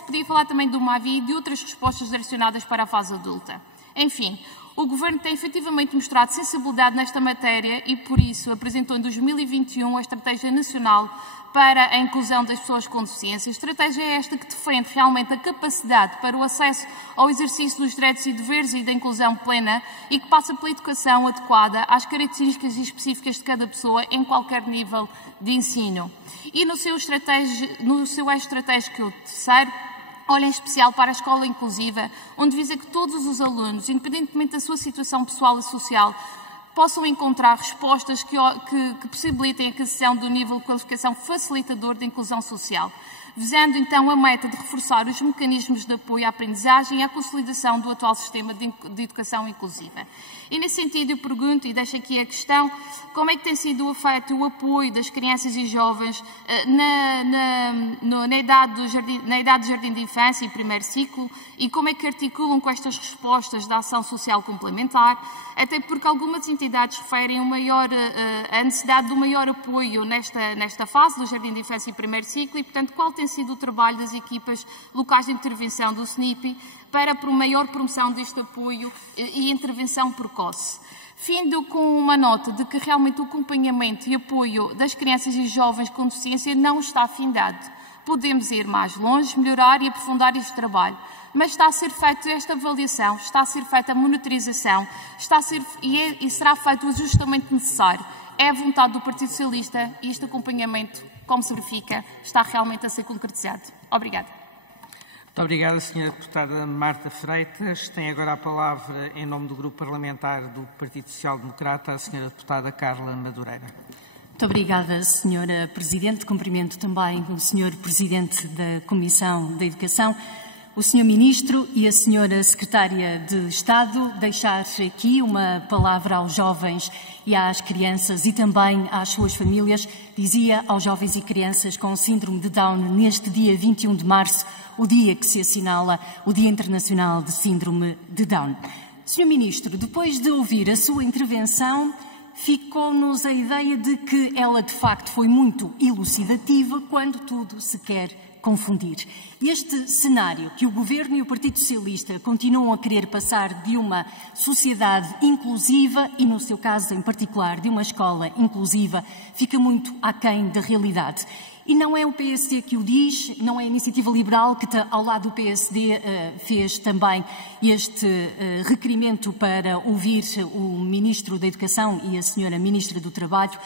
Podia falar também do MAVI e de outras respostas direcionadas para a fase adulta. Enfim, O Governo tem efetivamente mostrado sensibilidade nesta matéria e, por isso, apresentou em 2021 a Estratégia Nacional para a Inclusão das Pessoas com Deficiência. Estratégia esta que defende realmente a capacidade para o acesso ao exercício dos direitos e deveres e da inclusão plena e que passa pela educação adequada às características específicas de cada pessoa em qualquer nível de ensino. E no seu eixo estratégico terceiro, olha em especial para a escola inclusiva, onde visa que todos os alunos, independentemente da sua situação pessoal e social, possam encontrar respostas que possibilitem a aquisição do nível de qualificação facilitador da inclusão social, visando então a meta de reforçar os mecanismos de apoio à aprendizagem e à consolidação do atual sistema de educação inclusiva. E nesse sentido eu pergunto, e deixo aqui a questão, como é que tem sido feito o apoio das crianças e jovens na idade do jardim de infância e primeiro ciclo, e como é que articulam com estas respostas da ação social complementar, até porque algumas entidades referem a necessidade de um maior apoio nesta fase do jardim de infância e primeiro ciclo, e portanto qual tem sido o trabalho das equipas locais de intervenção do SNIP para maior promoção deste apoio e intervenção precoce. Findo com uma nota de que realmente o acompanhamento e apoio das crianças e jovens com deficiência não está afindado. Podemos ir mais longe, melhorar e aprofundar este trabalho, mas está a ser feita esta avaliação, está a ser feita a monitorização, e será feito o ajustamento necessário. É a vontade do Partido Socialista e este acompanhamento, como se verifica, está realmente a ser concretizado. Obrigada. Muito obrigada, Sra. Deputada Marta Freitas. Tem agora a palavra, em nome do Grupo Parlamentar do Partido Social Democrata, a Sra. Deputada Carla Madureira. Muito obrigada, Sra. Presidente. Cumprimento também o Sr. Presidente da Comissão da Educação, o Sr. Ministro e a Sra. Secretária de Estado. Deixar aqui uma palavra aos jovens e às crianças e também às suas famílias. Dizia aos jovens e crianças com síndrome de Down neste dia 21 de março, o dia que se assinala o Dia Internacional de Síndrome de Down. Sr. Ministro, depois de ouvir a sua intervenção, ficou-nos a ideia de que ela de facto foi muito elucidativa quando tudo se quer confundir. Este cenário que o Governo e o Partido Socialista continuam a querer passar de uma sociedade inclusiva e, no seu caso em particular, de uma escola inclusiva, fica muito aquém da realidade. E não é o PSD que o diz, não é a Iniciativa Liberal que, ao lado do PSD, fez também este requerimento para ouvir o Ministro da Educação e a Sra. Ministra do Trabalho.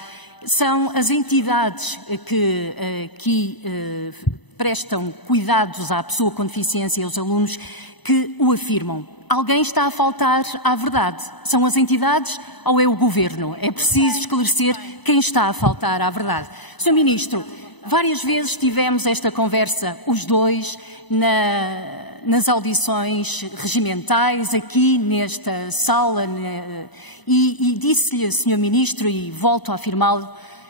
São as entidades que prestam cuidados à pessoa com deficiência e aos alunos que o afirmam. Alguém está a faltar à verdade. São as entidades ou é o Governo? É preciso esclarecer quem está a faltar à verdade. Sr. Ministro, várias vezes tivemos esta conversa, os dois, nas audições regimentais, aqui nesta sala, e disse-lhe, Sr. Ministro, e volto a afirmá-lo,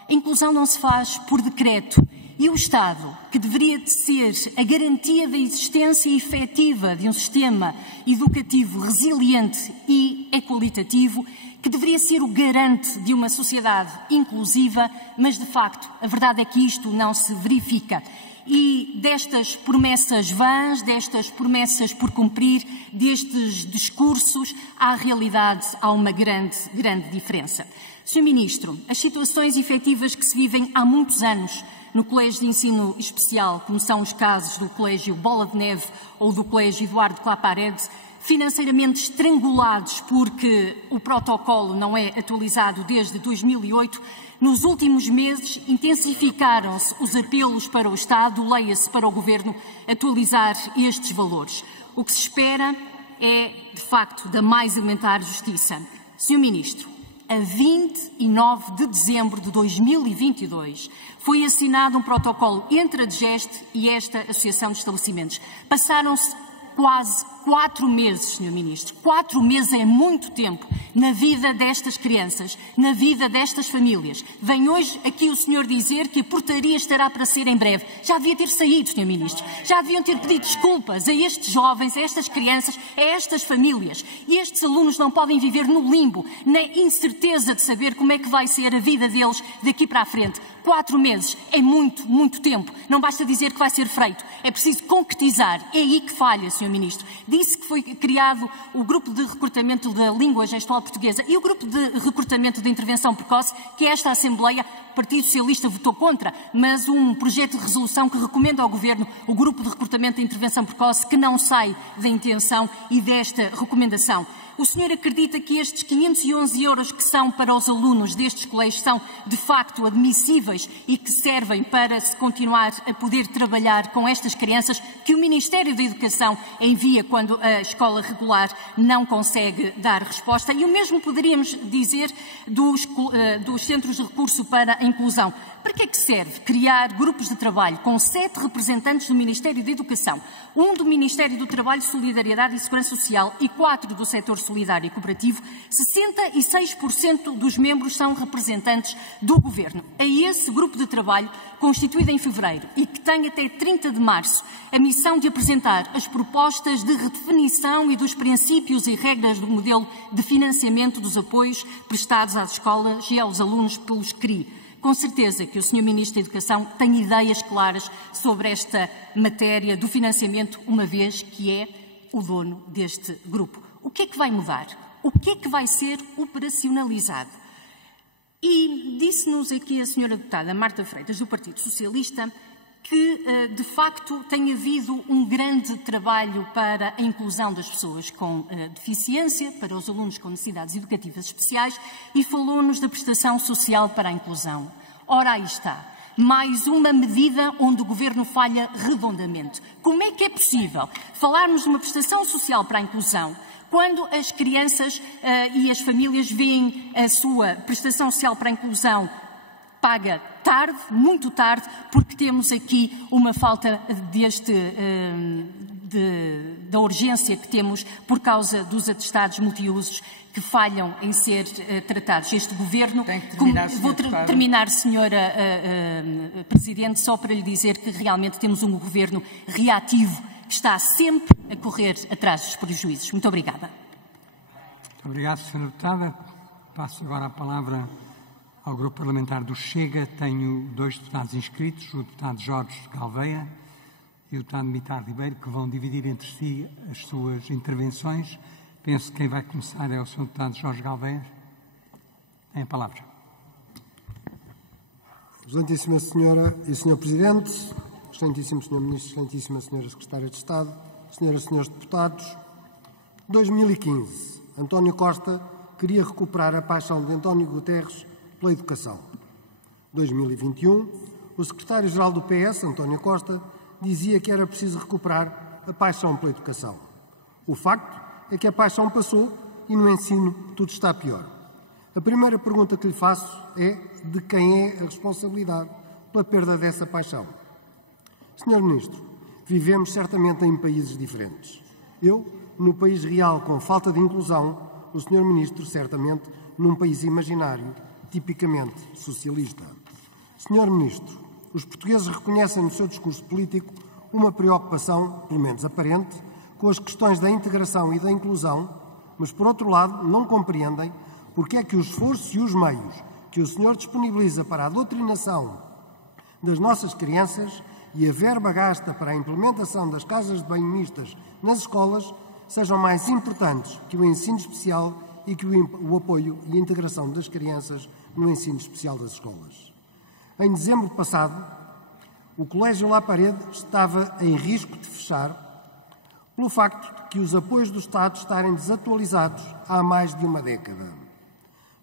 a inclusão não se faz por decreto. E o Estado, que deveria ser a garantia da existência efetiva de um sistema educativo resiliente e equalitativo, que deveria ser o garante de uma sociedade inclusiva, mas de facto a verdade é que isto não se verifica. E destas promessas vãs, destas promessas por cumprir, destes discursos, à realidade há uma grande diferença. Sr. Ministro, as situações efetivas que se vivem há muitos anos no Colégio de Ensino Especial, como são os casos do Colégio Bola de Neve ou do Colégio Eduardo Claparede, financeiramente estrangulados porque o protocolo não é atualizado desde 2008, nos últimos meses intensificaram-se os apelos para o Estado, leia-se para o Governo, atualizar estes valores. O que se espera é, de facto, da mais elementar justiça. Sr. Ministro, a 29 de dezembro de 2022, foi assinado um protocolo entre a DGEST e esta Associação de Estabelecimentos. Passaram-se quase 4 meses, Sr. Ministro. 4 meses é muito tempo na vida destas crianças, na vida destas famílias. Vem hoje aqui o senhor dizer que a portaria estará para ser em breve. Já devia ter saído, Sr. Ministro. Já deviam ter pedido desculpas a estes jovens, a estas crianças, a estas famílias. E estes alunos não podem viver no limbo, na incerteza de saber como é que vai ser a vida deles daqui para a frente. 4 meses é muito tempo. Não basta dizer que vai ser feito. É preciso concretizar. É aí que falha, Sr. Ministro. disse que foi criado o grupo de recrutamento da língua gestual portuguesa e o grupo de recrutamento de intervenção precoce, que esta Assembleia, o Partido Socialista votou contra, mas um projeto de resolução que recomenda ao Governo o grupo de recrutamento de intervenção precoce, que não sai da intenção e desta recomendação. O senhor acredita que estes 511 euros que são para os alunos destes colégios são de facto admissíveis e que servem para se continuar a poder trabalhar com estas crianças que o Ministério da Educação envia quando a escola regular não consegue dar resposta? E o mesmo poderíamos dizer dos centros de recurso para a inclusão. Para que é que serve criar grupos de trabalho com 7 representantes do Ministério da Educação, 1 do Ministério do Trabalho, Solidariedade e Segurança Social e 4 do setor solidário e cooperativo? 66% dos membros são representantes do Governo. A esse grupo de trabalho, constituído em fevereiro e que tem até 30 de março a missão de apresentar as propostas de redefinição e dos princípios e regras do modelo de financiamento dos apoios prestados às escolas e aos alunos pelos CRI. Com certeza que o Sr. Ministro da Educação tem ideias claras sobre esta matéria do financiamento, uma vez que é o dono deste grupo. O que é que vai mudar? O que é que vai ser operacionalizado? E disse-nos aqui a Sra. Deputada Marta Freitas, do Partido Socialista, que, de facto, tem havido um grande trabalho para a inclusão das pessoas com deficiência, para os alunos com necessidades educativas especiais, e falou-nos da prestação social para a inclusão. Ora, aí está. Mais uma medida onde o Governo falha redondamente. Como é que é possível falarmos de uma prestação social para a inclusão quando as crianças e as famílias veem a sua prestação social para a inclusão paga tarde, muito tarde, porque temos aqui uma falta da urgência que temos por causa dos atestados multiusos que falham em ser tratados. Este Governo... Tem que terminar, vou terminar, Senhora Presidente, só para lhe dizer que realmente temos um Governo reativo que está sempre a correr atrás dos prejuízos. Muito obrigada. Muito obrigado, Sra. Deputada. Passo agora a palavra ao Grupo Parlamentar do Chega. Tenho 2 deputados inscritos, o deputado Jorge Galveia e o deputado Mitar Ribeiro, que vão dividir entre si as suas intervenções. Penso que quem vai começar é o Sr. Deputado Jorge Galveia. Tem a palavra. Excelentíssima Senhora e Sr. Presidente, Excelentíssimo Sr. Ministro, Excelentíssima Senhora Secretária de Estado, Senhoras e Senhores Deputados, 2015, António Costa queria recuperar a paixão de António Guterres pela educação. 2021, o secretário-geral do PS, António Costa, dizia que era preciso recuperar a paixão pela educação. O facto é que a paixão passou e no ensino tudo está pior. A primeira pergunta que lhe faço é de quem é a responsabilidade pela perda dessa paixão. Senhor Ministro, vivemos certamente em países diferentes. Eu, no país real com falta de inclusão, o Senhor Ministro, certamente, num país imaginário, tipicamente socialista. Senhor Ministro, os portugueses reconhecem no seu discurso político uma preocupação, pelo menos aparente, com as questões da integração e da inclusão, mas, por outro lado, não compreendem porque é que o esforço e os meios que o Senhor disponibiliza para a doutrinação das nossas crianças e a verba gasta para a implementação das casas de banho mistas nas escolas sejam mais importantes que o ensino especial e que o apoio e a integração das crianças no ensino especial das escolas. Em dezembro passado, o Colégio La Parede estava em risco de fechar pelo facto de que os apoios do Estado estarem desatualizados há mais de uma década.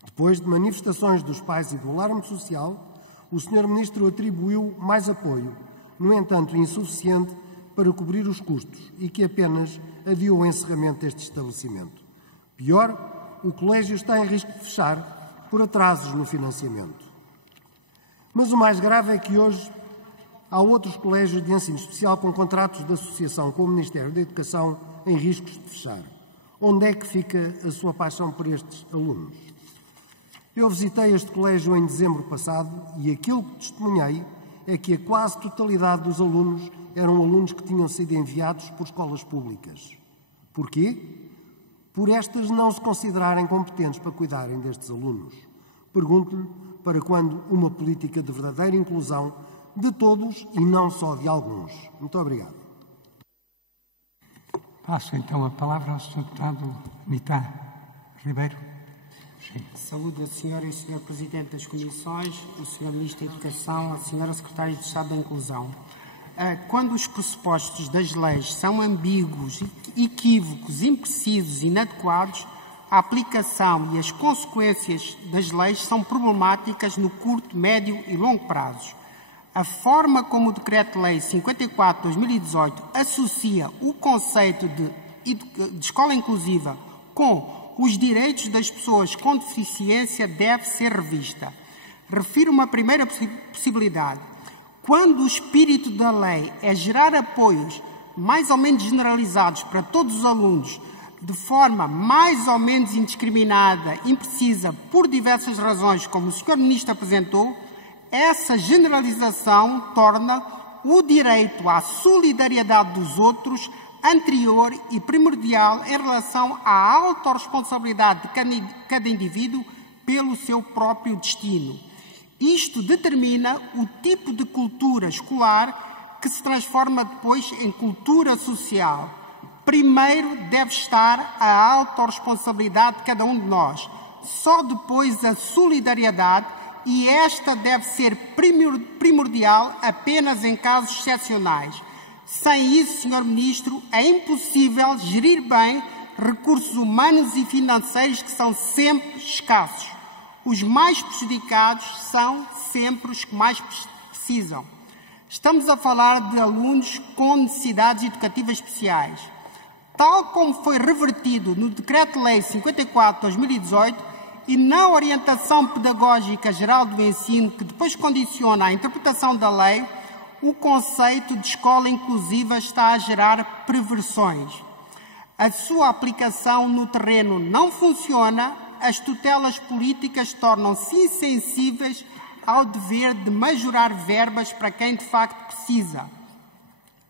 Depois de manifestações dos pais e do alarme social, o Sr. Ministro atribuiu mais apoio, no entanto insuficiente para cobrir os custos e que apenas adiou o encerramento deste estabelecimento. Pior, o colégio está em risco de fechar por atrasos no financiamento. Mas o mais grave é que hoje há outros colégios de ensino especial com contratos de associação com o Ministério da Educação em riscos de fechar. Onde é que fica a sua paixão por estes alunos? Eu visitei este colégio em dezembro passado e aquilo que testemunhei é que a quase totalidade dos alunos eram alunos que tinham sido enviados por escolas públicas. Porquê? Por estas não se considerarem competentes para cuidarem destes alunos. Pergunto-lhe para quando uma política de verdadeira inclusão de todos e não só de alguns. Muito obrigado. Passo então a palavra ao Sr. Deputado Mitá Ribeiro. Saúdo a Senhora e o Sr. Presidente das Comissões, o Sr. Ministro da Educação, a Senhora Secretária de Estado da Inclusão. Quando os pressupostos das leis são ambíguos, equívocos, imprecisos e inadequados, a aplicação e as consequências das leis são problemáticas no curto, médio e longo prazos. A forma como o Decreto-Lei 54/2018 associa o conceito de escola inclusiva com os direitos das pessoas com deficiência deve ser revista. Refiro uma primeira possibilidade. Quando o espírito da lei é gerar apoios mais ou menos generalizados para todos os alunos, de forma mais ou menos indiscriminada, imprecisa, por diversas razões, como o Sr. Ministro apresentou, essa generalização torna o direito à solidariedade dos outros anterior e primordial em relação à autorresponsabilidade de cada indivíduo pelo seu próprio destino. Isto determina o tipo de cultura escolar que se transforma depois em cultura social. Primeiro deve estar a autorresponsabilidade de cada um de nós, só depois a solidariedade, e esta deve ser primordial apenas em casos excepcionais. Sem isso, Sr. Ministro, é impossível gerir bem recursos humanos e financeiros que são sempre escassos. Os mais prejudicados são sempre os que mais precisam. Estamos a falar de alunos com necessidades educativas especiais. Tal como foi revertido no Decreto-Lei 54/2018 e na Orientação Pedagógica Geral do Ensino, que depois condiciona a interpretação da lei, o conceito de escola inclusiva está a gerar perversões. A sua aplicação no terreno não funciona, as tutelas políticas tornam-se insensíveis ao dever de majorar verbas para quem de facto precisa.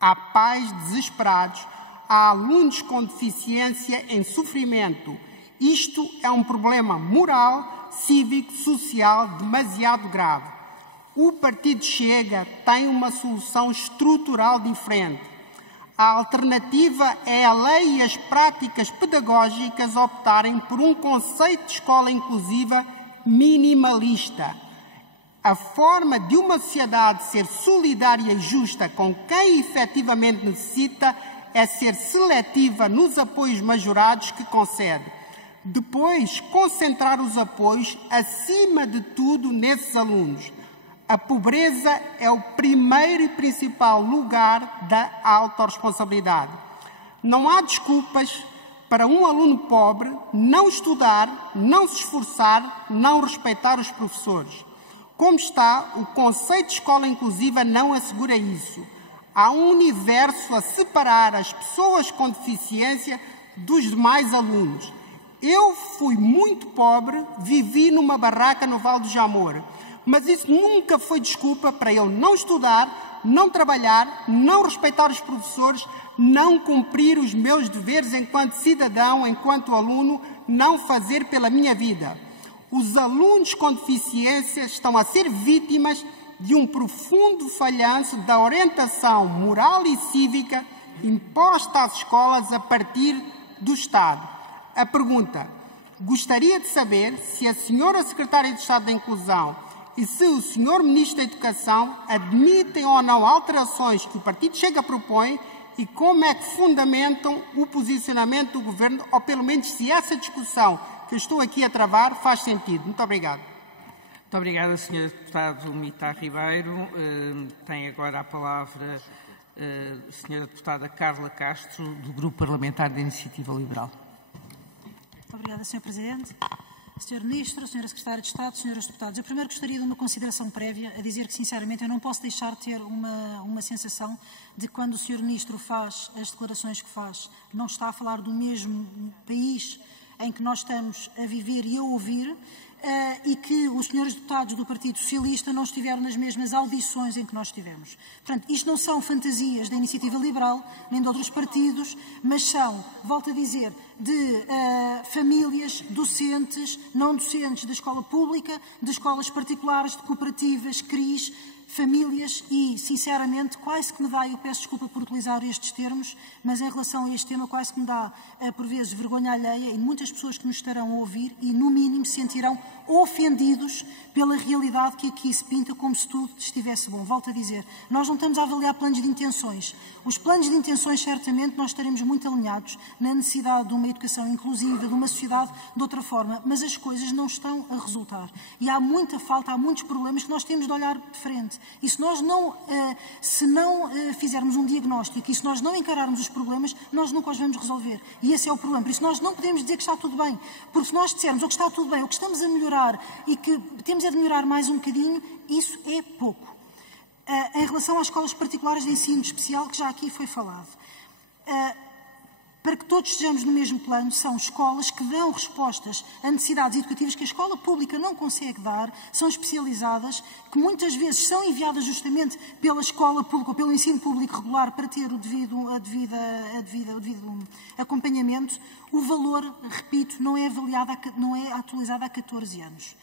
Há pais desesperados, há alunos com deficiência em sofrimento. Isto é um problema moral, cívico, social demasiado grave. O Partido Chega tem uma solução estrutural diferente. A alternativa é a lei e as práticas pedagógicas optarem por um conceito de escola inclusiva minimalista. A forma de uma sociedade ser solidária e justa com quem efetivamente necessita é ser seletiva nos apoios majorados que concede. Depois, concentrar os apoios, acima de tudo, nesses alunos. A pobreza é o primeiro e principal lugar da autorresponsabilidade. Não há desculpas para um aluno pobre não estudar, não se esforçar, não respeitar os professores. Como está, o conceito de escola inclusiva não assegura isso. Há um universo a separar as pessoas com deficiência dos demais alunos. Eu fui muito pobre, vivi numa barraca no Val do Jamor. Mas isso nunca foi desculpa para eu não estudar, não trabalhar, não respeitar os professores, não cumprir os meus deveres enquanto cidadão, enquanto aluno, não fazer pela minha vida. Os alunos com deficiência estão a ser vítimas de um profundo falhanço da orientação moral e cívica imposta às escolas a partir do Estado. A pergunta: gostaria de saber se a Senhora Secretária de Estado da Inclusão e se o Sr. Ministro da Educação admitem ou não alterações que o Partido Chega propõe e como é que fundamentam o posicionamento do Governo, ou pelo menos se essa discussão que eu estou aqui a travar faz sentido. Muito obrigado. Muito obrigada, Sr. Deputado Mitá Ribeiro. Tem agora a palavra a Sra. Deputada Carla Castro, do Grupo Parlamentar da Iniciativa Liberal. Muito obrigada, Sr. Presidente. Sr. Ministro, Sra. Secretária de Estado, Srs. Deputados, eu primeiro gostaria de uma consideração prévia a dizer que, sinceramente, eu não posso deixar de ter uma sensação de que quando o Sr. Ministro faz as declarações que faz, não está a falar do mesmo país em que nós estamos a viver e a ouvir, e que os senhores deputados do Partido Socialista não estiveram nas mesmas audições em que nós estivemos. Portanto, isto não são fantasias da Iniciativa Liberal, nem de outros partidos, mas são, volto a dizer, de famílias, docentes, não docentes da escola pública, de escolas particulares, de cooperativas, CRIs, famílias e, sinceramente, quase que me dá, eu peço desculpa por utilizar estes termos, mas em relação a este tema quase que me dá, por vezes, vergonha alheia e muitas pessoas que nos estarão a ouvir e, no mínimo, se sentirão ofendidos pela realidade que aqui se pinta como se tudo estivesse bom. Volto a dizer, nós não estamos a avaliar planos de intenções. Os planos de intenções, certamente, nós estaremos muito alinhados na necessidade de uma educação inclusiva, de uma sociedade de outra forma, mas as coisas não estão a resultar. E há muita falta, há muitos problemas que nós temos de olhar de frente. E se nós não, fizermos um diagnóstico e se nós não encararmos os problemas, nós nunca os vamos resolver. E esse é o problema. Por isso nós não podemos dizer que está tudo bem. Porque se nós dissermos ou que está tudo bem, ou que estamos a melhorar e que temos a de melhorar mais um bocadinho, isso é pouco. Em relação às escolas particulares de ensino especial, que já aqui foi falado, para que todos estejamos no mesmo plano, são escolas que dão respostas a necessidades educativas que a escola pública não consegue dar, são especializadas, que muitas vezes são enviadas justamente pela escola pública ou pelo ensino público regular para ter o devido acompanhamento. O valor, repito, não é atualizado há 14 anos.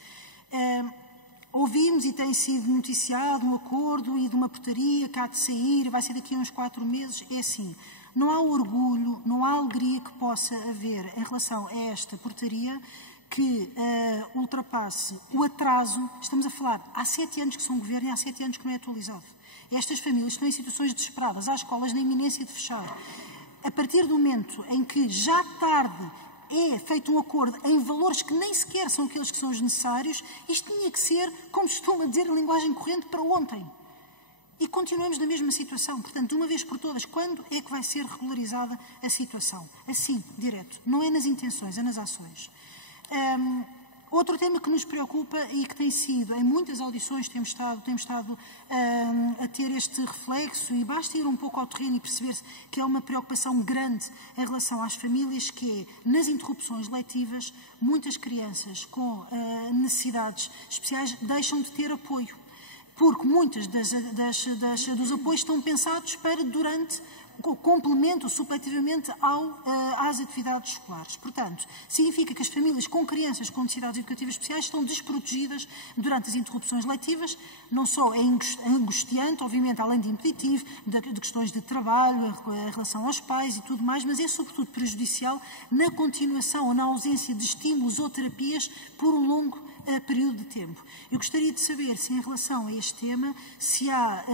Ouvimos e tem sido noticiado um acordo e de uma portaria que há de sair, vai ser daqui a uns 4 meses. É assim, não há orgulho, não há alegria que possa haver em relação a esta portaria que ultrapasse o atraso. Estamos a falar, há 7 anos que são governo e há 7 anos que não é atualizado. Estas famílias estão em situações desesperadas, há escolas na iminência de fechar. A partir do momento em que já tarde é feito um acordo em valores que nem sequer são aqueles que são os necessários, isto tinha que ser, como se costuma dizer em linguagem corrente, para ontem. E continuamos na mesma situação. Portanto, de uma vez por todas, quando é que vai ser regularizada a situação? Assim, direto. Não é nas intenções, é nas ações. Outro tema que nos preocupa e que tem sido, em muitas audições temos estado a ter este reflexo, e basta ir um pouco ao terreno e perceber-se que é uma preocupação grande em relação às famílias, que é, nas interrupções letivas, muitas crianças com necessidades especiais deixam de ter apoio, porque muitos dos apoios estão pensados para durante complemento supletivamente às atividades escolares. Portanto, significa que as famílias com crianças com necessidades educativas especiais estão desprotegidas durante as interrupções letivas. Não só é angustiante, obviamente, além de impeditivo, de questões de trabalho, em relação aos pais e tudo mais, mas é sobretudo prejudicial na continuação ou na ausência de estímulos ou terapias por um longo período de tempo. Eu gostaria de saber se, em relação a este tema, se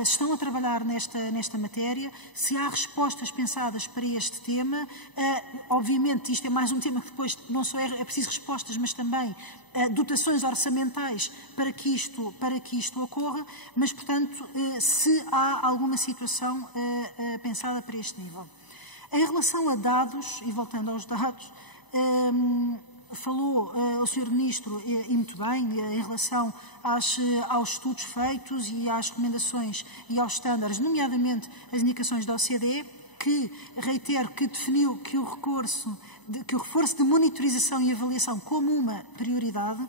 estão a trabalhar nesta matéria, se há respostas pensadas para este tema. Obviamente, isto é mais um tema que depois não só é preciso respostas, mas também dotações orçamentais para que isto ocorra, mas, portanto, se há alguma situação pensada para este nível. Em relação a dados, e voltando aos dados, falou o Sr. Ministro, e muito bem, em relação aos estudos feitos e às recomendações e aos estándares, nomeadamente as indicações da OCDE, que, reitero, que definiu que o reforço de monitorização e avaliação como uma prioridade.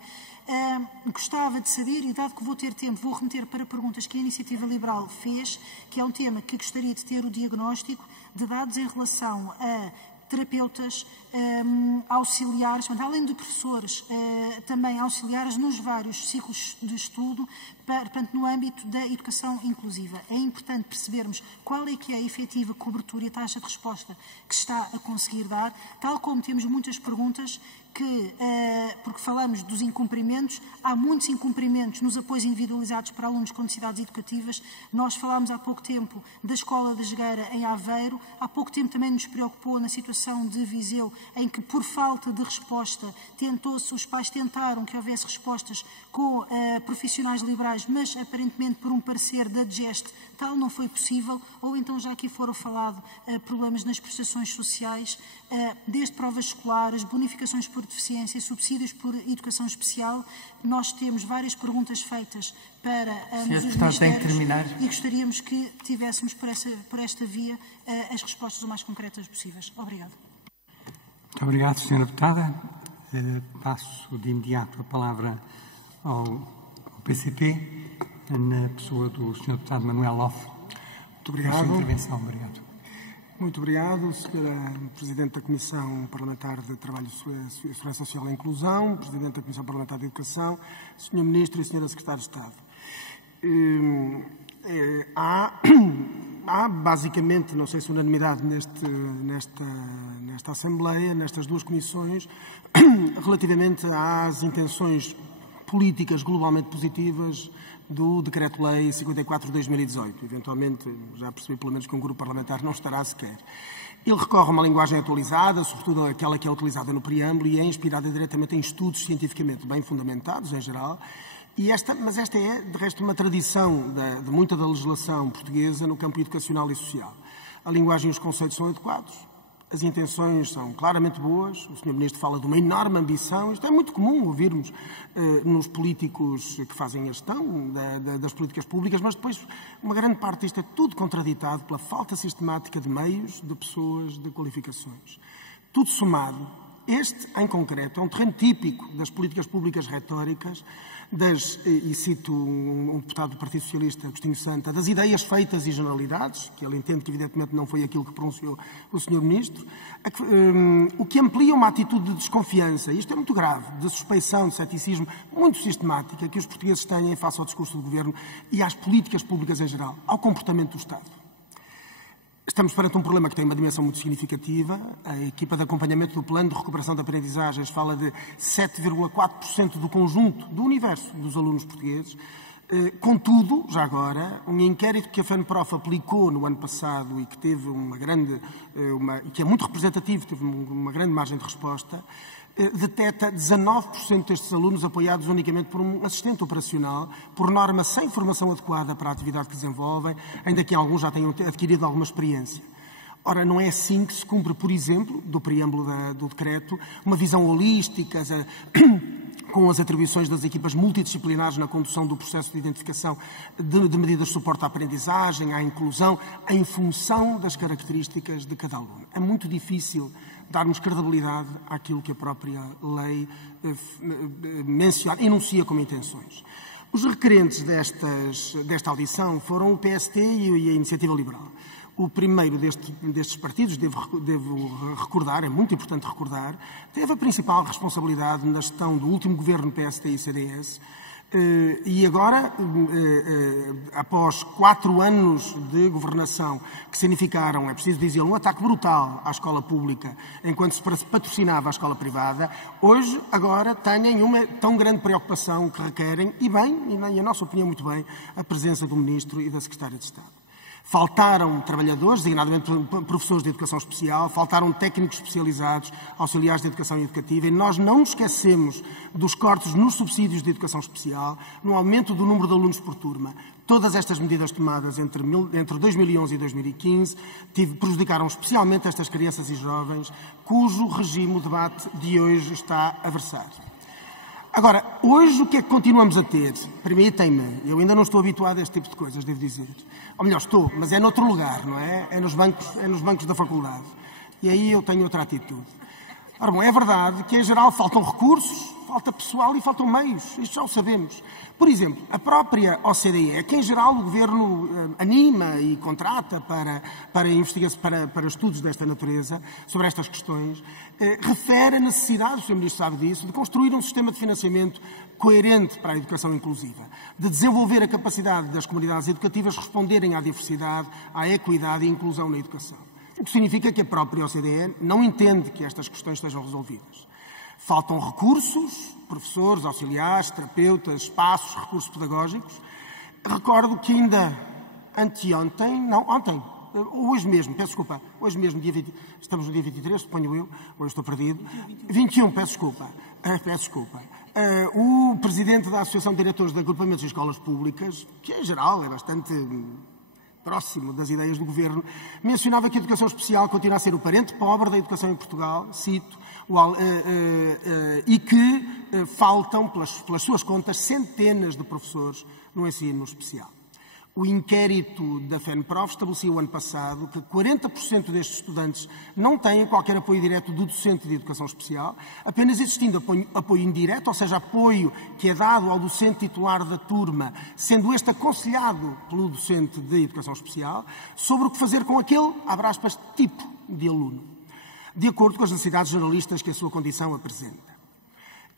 Gostava de saber, e dado que vou ter tempo, vou remeter para perguntas que a Iniciativa Liberal fez, que é um tema que gostaria de ter o diagnóstico de dados em relação a terapeutas, auxiliares, além de professores, também auxiliares nos vários ciclos de estudo, portanto, no âmbito da educação inclusiva. É importante percebermos qual é que é a efetiva cobertura e a taxa de resposta que está a conseguir dar, tal como temos muitas perguntas porque falamos dos incumprimentos, há muitos incumprimentos nos apoios individualizados para alunos com necessidades educativas. Nós falámos há pouco tempo da Escola da Jogueira em Aveiro, há pouco tempo também nos preocupou na situação de Viseu, em que por falta de resposta os pais tentaram que houvesse respostas com profissionais liberais, mas aparentemente por um parecer da DGEST tal não foi possível, ou então já aqui foram falados problemas nas prestações sociais, desde provas escolares, bonificações por deficiência, subsídios por educação especial. Nós temos várias perguntas feitas para ambos os ministérios e gostaríamos que tivéssemos por esta via as respostas o mais concretas possíveis. Obrigada. Muito obrigado, Sra. Deputada. Passo de imediato a palavra ao PCP, na pessoa do Sr. Deputado Manuel Lofe. Muito obrigado. A sua intervenção. Obrigado. Muito obrigado, Sra. Presidente da Comissão Parlamentar de Trabalho, Segurança Social e Inclusão, Presidente da Comissão Parlamentar de Educação, Sr. Ministro e Sra. Secretária de Estado. Há basicamente, não sei se unanimidade nesta Assembleia, nestas duas comissões, relativamente às intenções políticas globalmente positivas do Decreto-Lei 54 de 2018. Eventualmente, já percebi pelo menos que um grupo parlamentar não estará sequer. Ele recorre a uma linguagem atualizada, sobretudo aquela que é utilizada no preâmbulo, e é inspirada diretamente em estudos cientificamente bem fundamentados, em geral. Mas esta é, de resto, uma tradição de muita da legislação portuguesa no campo educacional e social. A linguagem e os conceitos são adequados, as intenções são claramente boas, o Sr. Ministro fala de uma enorme ambição, isto é muito comum ouvirmos nos políticos que fazem a gestão das políticas públicas, mas depois uma grande parte disto é tudo contraditado pela falta sistemática de meios, de pessoas, de qualificações. Tudo somado, este, em concreto, é um terreno típico das políticas públicas retóricas, e cito um deputado do Partido Socialista, Agostinho Santa, das ideias feitas e generalidades, que ele entende que evidentemente não foi aquilo que pronunciou o Sr. Ministro, o que amplia uma atitude de desconfiança, isto é muito grave, de suspeição, de ceticismo, muito sistemática, que os portugueses têm face ao discurso do Governo e às políticas públicas em geral, ao comportamento do Estado. Estamos perante um problema que tem uma dimensão muito significativa. A equipa de acompanhamento do Plano de Recuperação de Aprendizagens fala de 7,4% do conjunto, do universo dos alunos portugueses. Contudo, já agora, um inquérito que a FENPROF aplicou no ano passado e que teve que é muito representativo, teve uma grande margem de resposta, detecta 19% destes alunos apoiados unicamente por um assistente operacional, por norma sem formação adequada para a atividade que desenvolvem, ainda que alguns já tenham adquirido alguma experiência. Ora, não é assim que se cumpre, por exemplo, do preâmbulo do decreto, uma visão holística, com as atribuições das equipas multidisciplinares na condução do processo de identificação de medidas de suporte à aprendizagem, à inclusão, em função das características de cada aluno. É muito difícil darmos credibilidade àquilo que a própria lei enuncia como intenções. Os requerentes desta audição foram o PST e a Iniciativa Liberal. O primeiro destes partidos, devo recordar, é muito importante recordar, teve a principal responsabilidade na gestão do último governo PST e CDS, e agora, após 4 anos de governação que significaram, é preciso dizer, um ataque brutal à escola pública enquanto se patrocinava a escola privada, hoje, agora, têm uma tão grande preocupação que requerem, e a nossa opinião muito bem, a presença do Ministro e da Secretária de Estado. Faltaram trabalhadores, designadamente professores de educação especial, faltaram técnicos especializados, auxiliares de educação educativa, e nós não nos esquecemos dos cortes nos subsídios de educação especial, no aumento do número de alunos por turma. Todas estas medidas tomadas entre 2011 e 2015 prejudicaram especialmente estas crianças e jovens, cujo regime o debate de hoje está a versar. Agora, hoje o que é que continuamos a ter? Permitem-me, eu ainda não estou habituado a este tipo de coisas, devo dizer. Ou melhor, estou, mas é noutro lugar, não é? É nos bancos da faculdade. E aí eu tenho outra atitude. Ora bom, é verdade que em geral faltam recursos, falta pessoal e faltam meios. Isto já o sabemos. Por exemplo, a própria OCDE, que em geral o Governo anima e contrata para estudos desta natureza, sobre estas questões, refere a necessidade, o Sr. Ministro sabe disso, de construir um sistema de financiamento coerente para a educação inclusiva, de desenvolver a capacidade das comunidades educativas responderem à diversidade, à equidade e inclusão na educação. O que significa que a própria OCDE não entende que estas questões estejam resolvidas. Faltam recursos, professores, auxiliares, terapeutas, espaços, recursos pedagógicos. Recordo que ainda hoje mesmo, peço desculpa, hoje mesmo, estamos no dia 23, suponho eu, hoje estou perdido, 21, peço desculpa. O presidente da Associação de Diretores de Agrupamentos de Escolas Públicas, que em geral é bastante próximo das ideias do Governo, mencionava que a educação especial continua a ser o parente pobre da educação em Portugal, cito, e que faltam, pelas suas contas, centenas de professores no ensino especial. O inquérito da FENPROF estabelecia o ano passado que 40% destes estudantes não têm qualquer apoio direto do docente de educação especial, apenas existindo apoio indireto, ou seja, apoio que é dado ao docente titular da turma, sendo este aconselhado pelo docente de educação especial, sobre o que fazer com aquele, abre aspas, tipo de aluno, de acordo com as necessidades generalistas que a sua condição apresenta.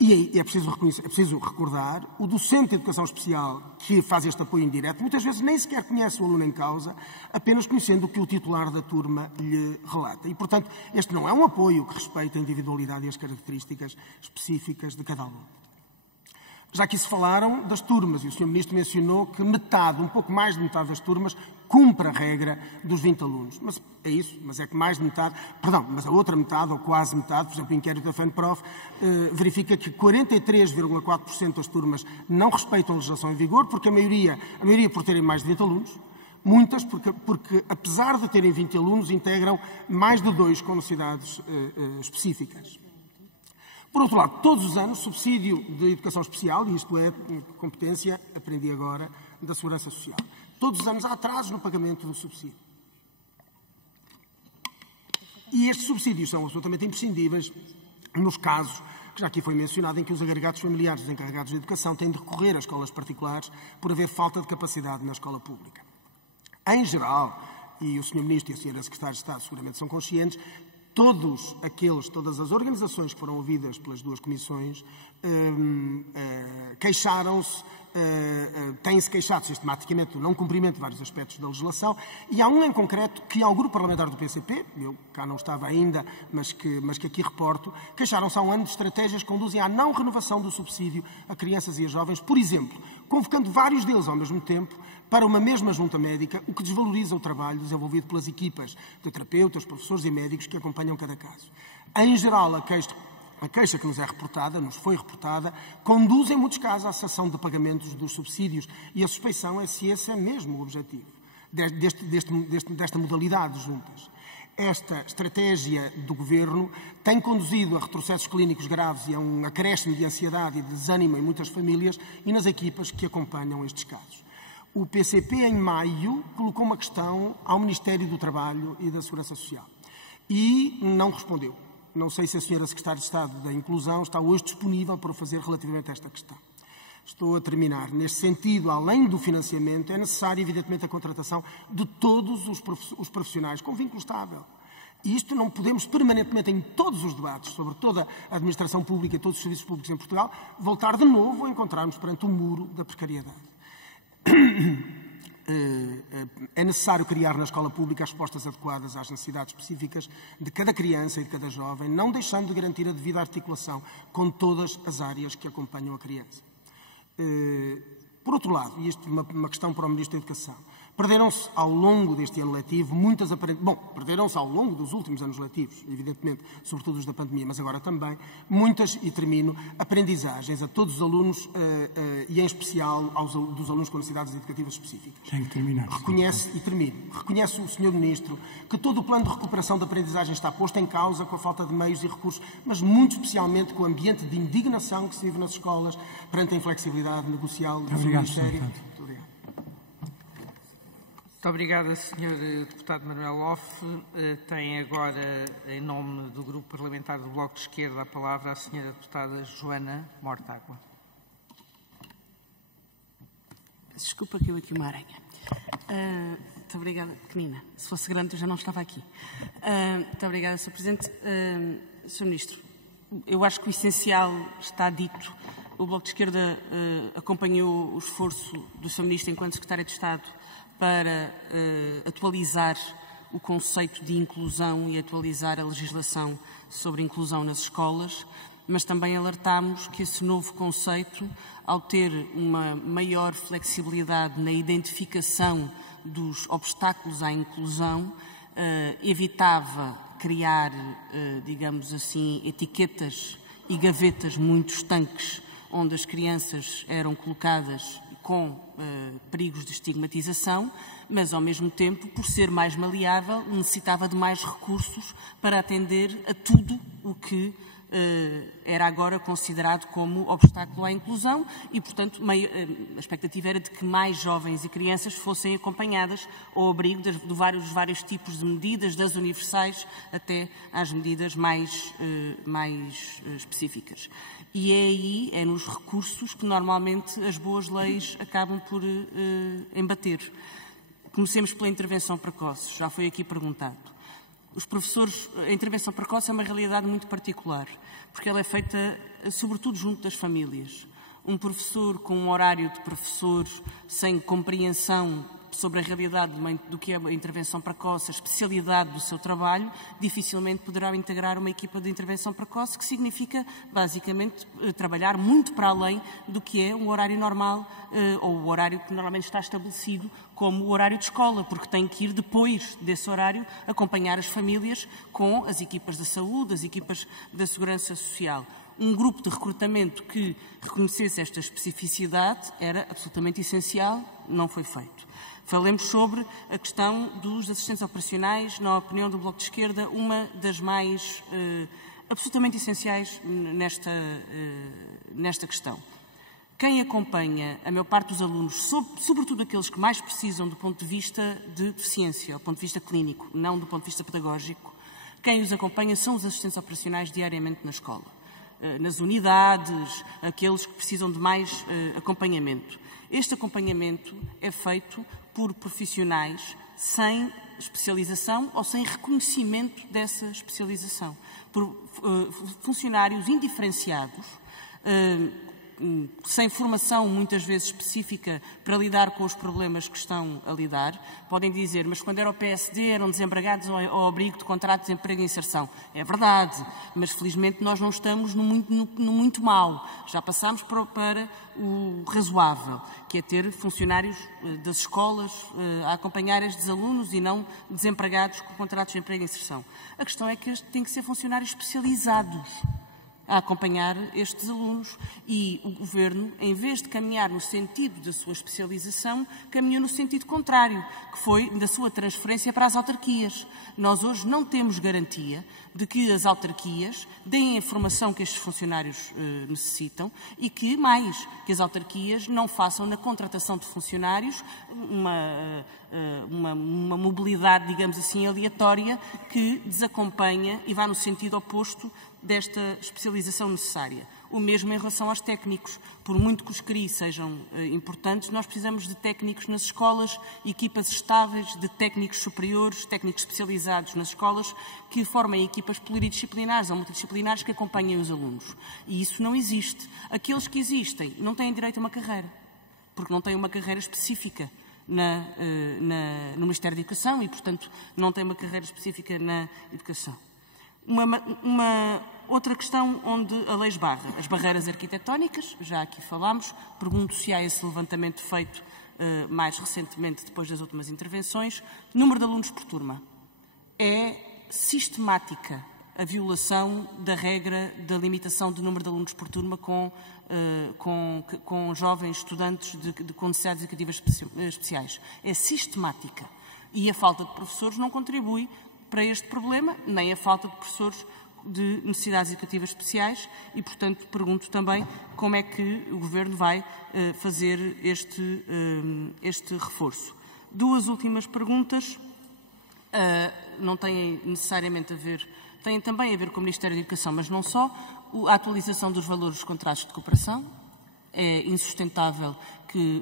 E é preciso recordar, o docente de educação especial que faz este apoio indireto, muitas vezes nem sequer conhece o aluno em causa, apenas conhecendo o que o titular da turma lhe relata. E, portanto, este não é um apoio que respeita a individualidade e as características específicas de cada aluno. Já que se falaram das turmas, e o Sr. Ministro mencionou que metade, um pouco mais de metade das turmas, cumpre a regra dos 20 alunos. Mas é isso, mas é que mais de metade, perdão, mas a outra metade, ou quase metade, por exemplo, o inquérito da FENPROF, verifica que 43,4% das turmas não respeitam a legislação em vigor, porque a maioria por terem mais de 20 alunos, muitas porque apesar de terem 20 alunos, integram mais de 2 com necessidades específicas. Por outro lado, todos os anos, subsídio de educação especial, e isto é competência, aprendi agora, da Segurança Social. Todos os anos há atrasos no pagamento do subsídio. E estes subsídios são absolutamente imprescindíveis nos casos, que já aqui foi mencionado, em que os agregados familiares dos encarregados de educação têm de recorrer a escolas particulares por haver falta de capacidade na escola pública. Em geral, e o Sr. Ministro e a Sra. Secretária de Estado seguramente são conscientes, todas as organizações que foram ouvidas pelas duas comissões queixaram-se, têm-se queixado sistematicamente do não cumprimento de vários aspectos da legislação, e há um em concreto que ao grupo parlamentar do PCP, eu cá não estava ainda, mas que aqui reporto, queixaram-se há um ano de estratégias que conduzem à não renovação do subsídio a crianças e a jovens, por exemplo, convocando vários deles ao mesmo tempo para uma mesma junta médica, o que desvaloriza o trabalho desenvolvido pelas equipas de terapeutas, professores e médicos que acompanham cada caso. Em geral, a queixa que nos foi reportada, conduz em muitos casos à cessação de pagamentos dos subsídios, e a suspeição é se esse é mesmo o objetivo desta modalidade de juntas. Esta estratégia do Governo tem conduzido a retrocessos clínicos graves e a um acréscimo de ansiedade e de desânimo em muitas famílias e nas equipas que acompanham estes casos. O PCP, em maio, colocou uma questão ao Ministério do Trabalho e da Segurança Social e não respondeu. Não sei se a Sra. Secretária de Estado da Inclusão está hoje disponível para o fazer relativamente a esta questão. Estou a terminar. Neste sentido, além do financiamento, é necessária, evidentemente, a contratação de todos os profissionais com vínculo estável. E isto não podemos permanentemente, em todos os debates sobre toda a administração pública e todos os serviços públicos em Portugal, voltar de novo a encontrarmos perante o muro da precariedade. É necessário criar na escola pública as respostas adequadas às necessidades específicas de cada criança e de cada jovem, não deixando de garantir a devida articulação com todas as áreas que acompanham a criança. Por outro lado, e isto é uma questão para o Ministro da Educação, perderam-se ao longo deste ano letivo perderam-se ao longo dos últimos anos letivos, evidentemente, sobretudo os da pandemia, mas agora também, muitas, e termino, aprendizagens a todos os alunos e em especial dos alunos com necessidades educativas específicas. Tem que terminar. Reconhece o Sr. Ministro que todo o plano de recuperação da aprendizagem está posto em causa com a falta de meios e recursos, mas muito especialmente com o ambiente de indignação que se vive nas escolas perante a inflexibilidade negocial do seu Ministério. Muito obrigado. Muito obrigada, Sr. Deputado Manuel Hoff. Tem agora, em nome do Grupo Parlamentar do Bloco de Esquerda, a palavra a Sra. Deputada Joana Mortágua. Desculpa que eu aqui uma aranha. Muito obrigada, pequenina. Se fosse grande eu já não estava aqui. Muito obrigada, Sr. Presidente. Sr. Ministro, eu acho que o essencial está dito. O Bloco de Esquerda acompanhou o esforço do Sr. Ministro enquanto Secretário de Estado para atualizar o conceito de inclusão e atualizar a legislação sobre inclusão nas escolas, mas também alertámos que esse novo conceito, ao ter uma maior flexibilidade na identificação dos obstáculos à inclusão, evitava criar, digamos assim, etiquetas e gavetas muito estanques, onde as crianças eram colocadas com perigos de estigmatização, mas, ao mesmo tempo, por ser mais maleável, necessitava de mais recursos para atender a tudo o que era agora considerado como obstáculo à inclusão e, portanto, a expectativa era de que mais jovens e crianças fossem acompanhadas ao abrigo de vários tipos de medidas, das universais até às medidas mais específicas. E é nos recursos que normalmente as boas leis acabam por embater. Comecemos pela intervenção precoce, já foi aqui perguntado. Os professores, a intervenção precoce é uma realidade muito particular, porque ela é feita sobretudo junto das famílias. Um professor com um horário de professor sem compreensão sobre a realidade do que é a intervenção precoce, a especialidade do seu trabalho, dificilmente poderá integrar uma equipa de intervenção precoce, que significa, basicamente, trabalhar muito para além do que é um horário normal ou o horário que normalmente está estabelecido como o horário de escola, porque tem que ir depois desse horário acompanhar as famílias com as equipas da saúde, as equipas da segurança social. Um grupo de recrutamento que reconhecesse esta especificidade era absolutamente essencial, não foi feito. Falemos sobre a questão dos assistentes operacionais, na opinião do Bloco de Esquerda, uma das mais absolutamente essenciais nesta questão. Quem acompanha a maior parte dos alunos, sobretudo aqueles que mais precisam do ponto de vista de deficiência, do ponto de vista clínico, não do ponto de vista pedagógico, quem os acompanha são os assistentes operacionais diariamente na escola. Nas unidades, aqueles que precisam de mais acompanhamento. Este acompanhamento é feito por profissionais sem especialização ou sem reconhecimento dessa especialização, por funcionários indiferenciados, sem formação muitas vezes específica para lidar com os problemas que estão a lidar. Podem dizer, mas quando era o PSD eram desempregados ao abrigo de contrato de desemprego e inserção. É verdade, mas felizmente nós não estamos no muito mau. Já passámos para o razoável, que é ter funcionários das escolas a acompanhar estes alunos e não desempregados com contratos de emprego e inserção. A questão é que têm que ser funcionários especializados a acompanhar estes alunos e o Governo, em vez de caminhar no sentido da sua especialização, caminhou no sentido contrário, que foi da sua transferência para as autarquias. Nós hoje não temos garantia de que as autarquias deem a informação que estes funcionários necessitam e que as autarquias não façam na contratação de funcionários uma mobilidade, digamos assim, aleatória que desacompanha e vai no sentido oposto desta especialização necessária. O mesmo em relação aos técnicos. Por muito que os CRI sejam importantes, nós precisamos de técnicos nas escolas, equipas estáveis, de técnicos superiores, técnicos especializados nas escolas, que formem equipas pluridisciplinares ou multidisciplinares que acompanhem os alunos. E isso não existe. Aqueles que existem não têm direito a uma carreira, porque não têm uma carreira específica no Ministério da Educação e, portanto, não têm uma carreira específica na educação. Uma outra questão onde a lei esbarra, as barreiras arquitetónicas, já aqui falámos, pergunto se há esse levantamento feito mais recentemente, depois das últimas intervenções. Número de alunos por turma. É sistemática a violação da regra da limitação do número de alunos por turma com jovens estudantes com necessidades educativas especiais. É sistemática. E a falta de professores não contribui para este problema, nem a falta de professores de necessidades educativas especiais e, portanto, pergunto também como é que o Governo vai fazer este reforço. Duas últimas perguntas, não têm necessariamente a ver, têm também a ver com o Ministério da Educação, mas não só. A atualização dos valores dos contratos de cooperação. É insustentável que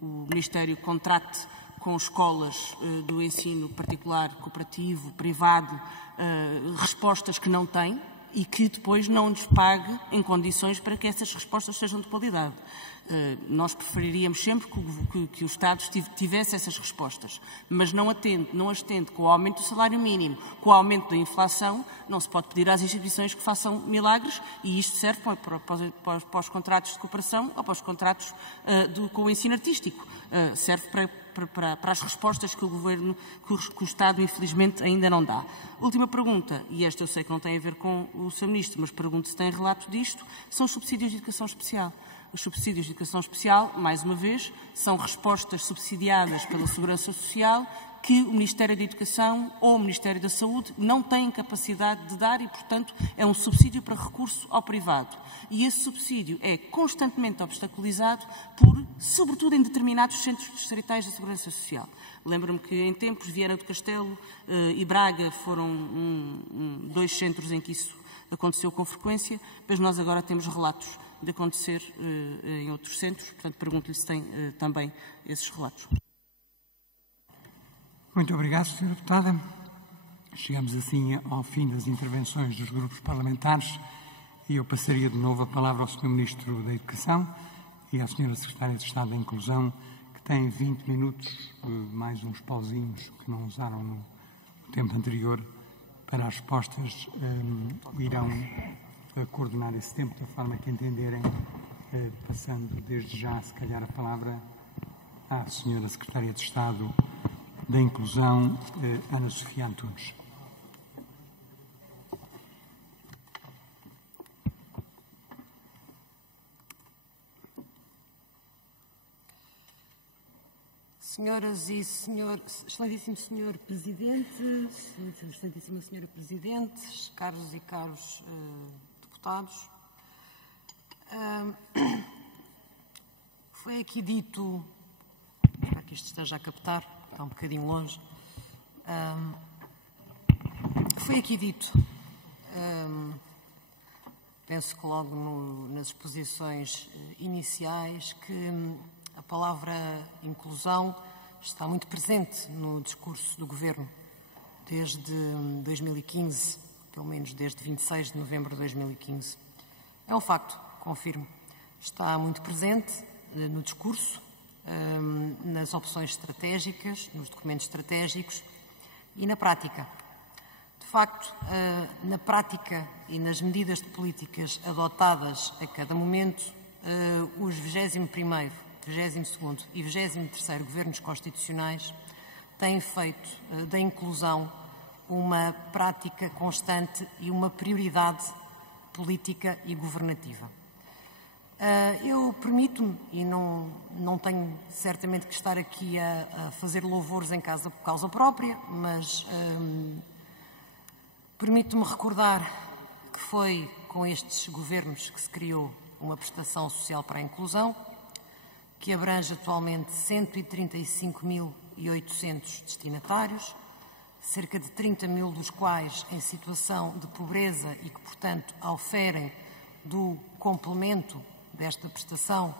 o Ministério contrate com escolas do ensino particular, cooperativo, privado, respostas que não têm e que depois não lhes pague em condições para que essas respostas sejam de qualidade. Nós preferiríamos sempre que o Estado tivesse essas respostas, mas não as tende com o aumento do salário mínimo, com o aumento da inflação. Não se pode pedir às instituições que façam milagres e isto serve para os contratos de cooperação ou para os contratos com o ensino artístico. Serve para as respostas que o Governo, que o Estado, infelizmente, ainda não dá. Última pergunta, e esta eu sei que não tem a ver com o Sr. Ministro, mas pergunto se tem relato disto, são os subsídios de educação especial. Os subsídios de educação especial, mais uma vez, são respostas subsidiadas pela Segurança Social que o Ministério da Educação ou o Ministério da Saúde não têm capacidade de dar e, portanto, é um subsídio para recurso ao privado. E esse subsídio é constantemente obstaculizado sobretudo em determinados centros distritais da Segurança Social. Lembro-me que em tempos Viana do Castelo e Braga foram dois centros em que isso aconteceu com frequência, mas nós agora temos relatos de acontecer em outros centros, portanto pergunto-lhe se tem também esses relatos. Muito obrigado, Sra. Deputada. Chegamos assim ao fim das intervenções dos grupos parlamentares e eu passaria de novo a palavra ao Sr. Ministro da Educação e à Sra. Secretária de Estado da Inclusão, que têm 20 minutos, mais uns pauzinhos que não usaram no tempo anterior, para as respostas. Irão coordenar esse tempo da forma que entenderem, passando desde já, se calhar, a palavra à Sra. Secretária de Estado da Inclusão, Ana Sofia Antunes. Senhoras e senhores, excelentíssimo Senhor Presidente, excelentíssima Senhora Presidente, caros e caros deputados, foi aqui dito, espero que isto esteja a captar, está um bocadinho longe, foi aqui dito, penso que logo nas exposições iniciais, que a palavra inclusão está muito presente no discurso do Governo desde 2015, pelo menos desde 26 de novembro de 2015. É um facto, confirmo. Está muito presente no discurso, nas opções estratégicas, nos documentos estratégicos e na prática. De facto, na prática e nas medidas de políticas adotadas a cada momento, os 21º, 22º e 23º governos constitucionais têm feito da inclusão uma prática constante e uma prioridade política e governativa. Eu permito-me, e não tenho certamente que estar aqui a fazer louvores em causa própria, mas permito-me recordar que foi com estes governos que se criou uma prestação social para a inclusão, que abrange atualmente 135.800 destinatários, cerca de 30 mil dos quais em situação de pobreza e que, portanto, auferem do complemento desta prestação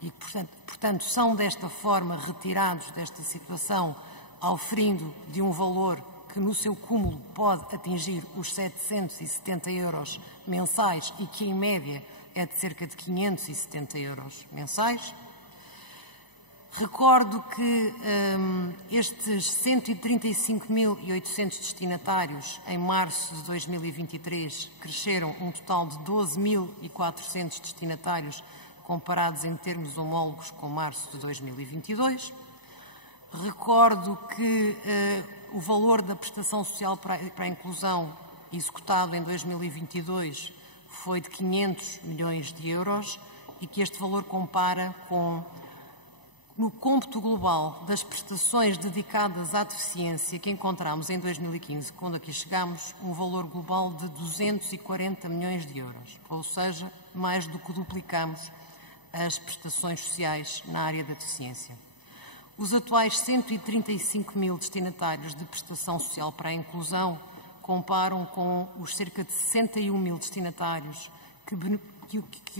e que, portanto, são desta forma retirados desta situação, auferindo de um valor que no seu cúmulo pode atingir os 770 euros mensais e que, em média, é de cerca de 570 euros mensais. Recordo que estes 135.800 destinatários, em março de 2023, cresceram um total de 12.400 destinatários, comparados em termos homólogos com março de 2022. Recordo que o valor da prestação social para a inclusão executado em 2022 foi de 500 milhões de euros e que este valor compara com, no cômputo global das prestações dedicadas à deficiência que encontramos em 2015, quando aqui chegámos, um valor global de 240 milhões de euros, ou seja, mais do que duplicamos as prestações sociais na área da deficiência. Os atuais 135 mil destinatários de prestação social para a inclusão comparam com os cerca de 61 mil destinatários que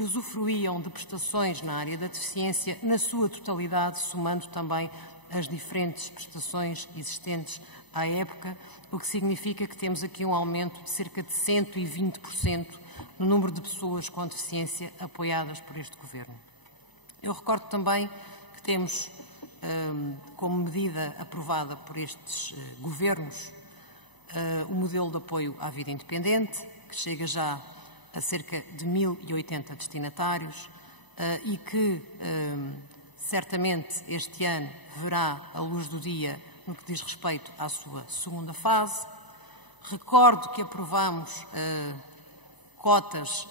usufruíam de prestações na área da deficiência na sua totalidade, somando também as diferentes prestações existentes à época, o que significa que temos aqui um aumento de cerca de 120% no número de pessoas com deficiência apoiadas por este Governo. Eu recordo também que temos, como medida aprovada por estes governos, o modelo de apoio à vida independente, que chega já a cerca de 1.080 destinatários e que certamente este ano verá a luz do dia no que diz respeito à sua segunda fase. Recordo que aprovamos cotas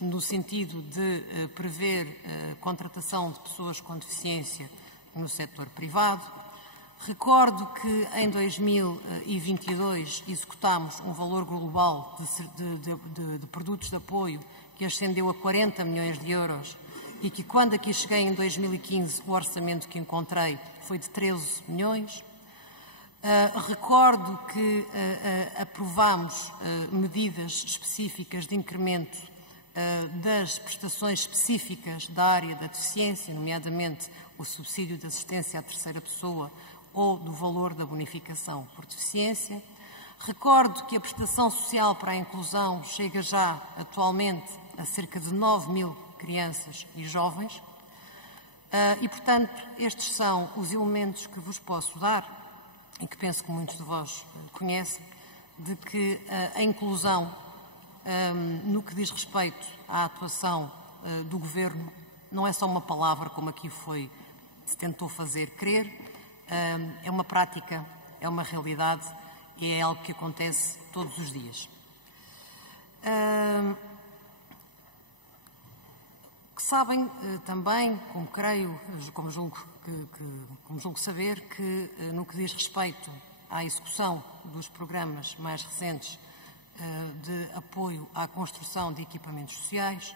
no sentido de prever contratação de pessoas com deficiência no setor privado. Recordo que em 2022 executámos um valor global de produtos de apoio que ascendeu a 40 milhões de euros e que, quando aqui cheguei em 2015, o orçamento que encontrei foi de 13 milhões. Recordo que aprovámos medidas específicas de incremento das prestações específicas da área da deficiência, nomeadamente o subsídio de assistência à terceira pessoa ou do valor da bonificação por deficiência. Recordo que a prestação social para a inclusão chega já atualmente a cerca de 9.000 crianças e jovens e, portanto, estes são os elementos que vos posso dar e que penso que muitos de vós conhecem, de que a inclusão, no que diz respeito à atuação do Governo, não é só uma palavra, como aqui se tentou fazer crer, é uma prática, é uma realidade e é algo que acontece todos os dias. Que sabem também, como julgo saber, que no que diz respeito à execução dos programas mais recentes de apoio à construção de equipamentos sociais,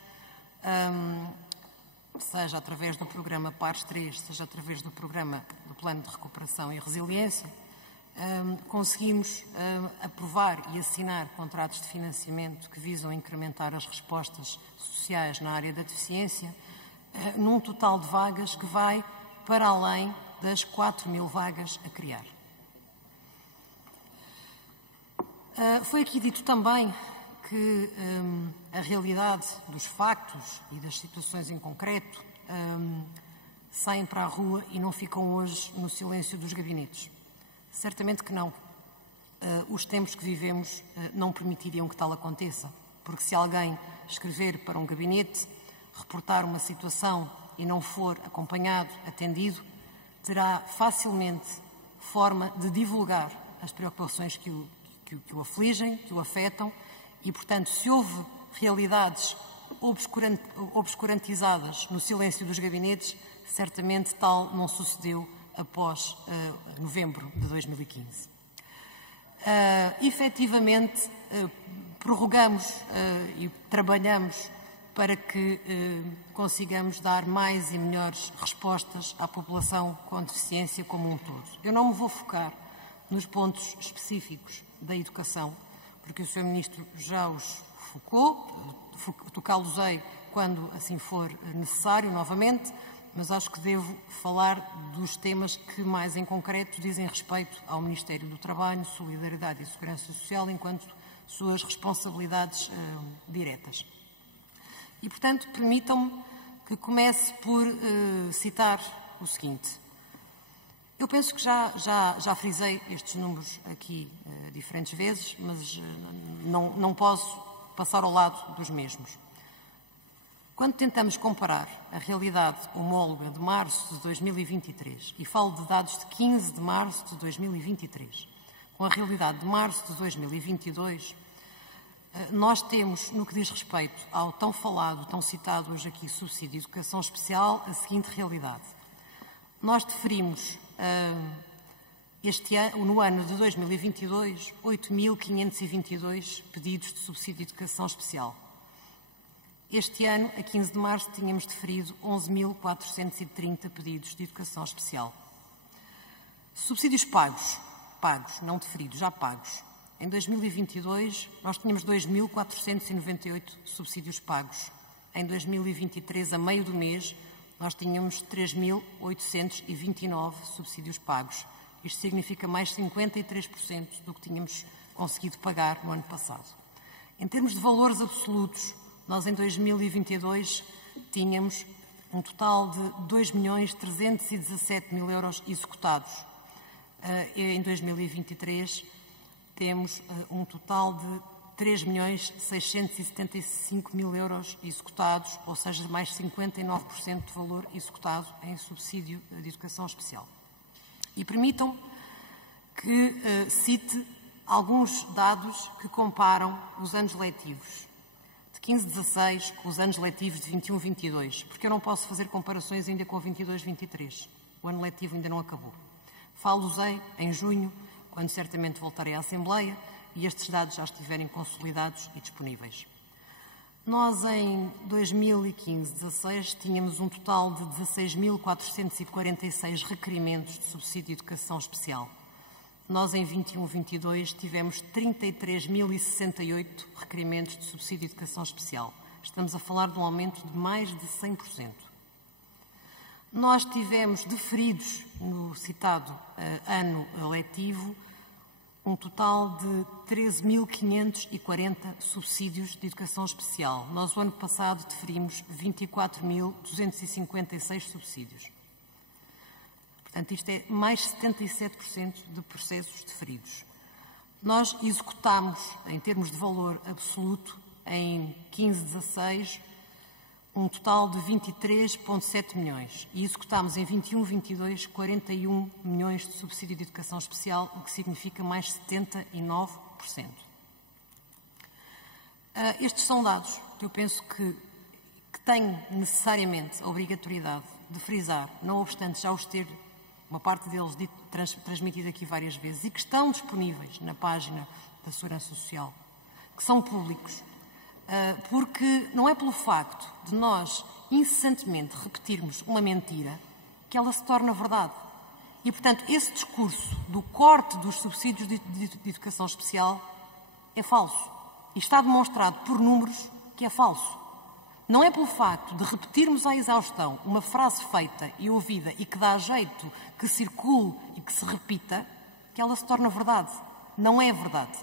seja através do programa PARES 3, seja através do programa do Plano de Recuperação e Resiliência, conseguimos aprovar e assinar contratos de financiamento que visam incrementar as respostas sociais na área da deficiência, num total de vagas que vai para além das 4.000 vagas a criar. Foi aqui dito também que a realidade dos factos e das situações em concreto saem para a rua e não ficam hoje no silêncio dos gabinetes. Certamente que não. Os tempos que vivemos não permitiriam que tal aconteça, porque se alguém escrever para um gabinete, reportar uma situação e não for acompanhado, atendido, terá facilmente forma de divulgar as preocupações que o afligem, que o afetam e, portanto, se houve realidades obscurantizadas no silêncio dos gabinetes, certamente tal não sucedeu após novembro de 2015. Efetivamente, prorrogamos e trabalhamos para que consigamos dar mais e melhores respostas à população com deficiência como um todo. Eu não me vou focar nos pontos específicos da educação, porque o Sr. Ministro já os focou, tocá-los-ei quando assim for necessário novamente, mas acho que devo falar dos temas que mais em concreto dizem respeito ao Ministério do Trabalho, Solidariedade e Segurança Social enquanto suas responsabilidades diretas. E, portanto, permitam-me que comece por citar o seguinte. Eu penso que já frisei estes números aqui diferentes vezes, mas não posso passar ao lado dos mesmos. Quando tentamos comparar a realidade homóloga de março de 2023, e falo de dados de 15 de março de 2023, com a realidade de março de 2022, nós temos, no que diz respeito ao tão falado, tão citado hoje aqui, subsídio de educação especial, a seguinte realidade. Nós deferimos, no ano de 2022, 8.522 pedidos de subsídio de educação especial. Este ano, a 15 de março, tínhamos deferido 11.430 pedidos de educação especial. Subsídios pagos, não deferidos, já pagos. Em 2022, nós tínhamos 2.498 subsídios pagos. Em 2023, a meio do mês, nós tínhamos 3.829 subsídios pagos. Isto significa mais 53% do que tínhamos conseguido pagar no ano passado. Em termos de valores absolutos, nós em 2022 tínhamos um total de 2.317.000 euros executados. Em 2023 temos um total de 3.675.000 euros executados, ou seja, mais 59% de valor executado em subsídio de educação especial. E permitam que cite alguns dados que comparam os anos letivos de 15-16 com os anos letivos de 21-22, porque eu não posso fazer comparações ainda com 22-23. O ano letivo ainda não acabou. Falo-os-ei em junho, quando certamente voltarei à Assembleia e estes dados já estiverem consolidados e disponíveis. Nós, em 2015-16, tínhamos um total de 16.446 requerimentos de subsídio de educação especial. Nós, em 21-22, tivemos 33.068 requerimentos de subsídio de educação especial. Estamos a falar de um aumento de mais de 100%. Nós tivemos deferidos no citado ano letivo um total de 13.540 subsídios de educação especial. Nós, o ano passado, deferimos 24.256 subsídios. Portanto, isto é mais 77% de processos deferidos. Nós executámos, em termos de valor absoluto, em 15/16, um total de 23,7 milhões. E executámos em 21/22 41 milhões de subsídio de educação especial, o que significa mais 79%. Estes são dados que eu penso que têm necessariamente a obrigatoriedade de frisar, não obstante já os ter, uma parte deles, transmitido aqui várias vezes, e que estão disponíveis na página da Segurança Social, que são públicos, porque não é pelo facto de nós incessantemente repetirmos uma mentira que ela se torna verdade. E, portanto, esse discurso do corte dos subsídios de educação especial é falso. E está demonstrado por números que é falso. Não é pelo facto de repetirmos à exaustão uma frase feita e ouvida e que dá jeito que circule e que se repita que ela se torna verdade. Não é verdade.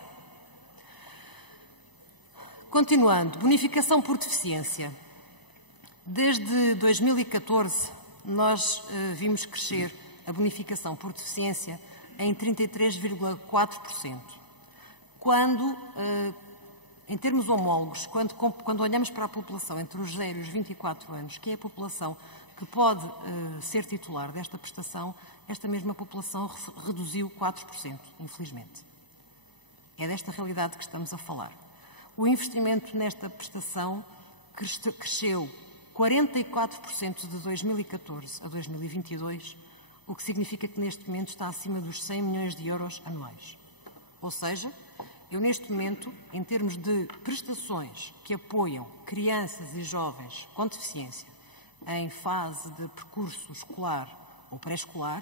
Continuando, bonificação por deficiência. Desde 2014, nós vimos crescer a bonificação por deficiência em 33,4%. Quando, em termos homólogos, quando olhamos para a população entre os 0 e os 24 anos, que é a população que pode ser titular desta prestação, esta mesma população reduziu 4%, infelizmente. É desta realidade que estamos a falar. O investimento nesta prestação cresceu 44% de 2014 a 2022, o que significa que neste momento está acima dos 100 milhões de euros anuais. Ou seja, eu neste momento, em termos de prestações que apoiam crianças e jovens com deficiência em fase de percurso escolar ou pré-escolar,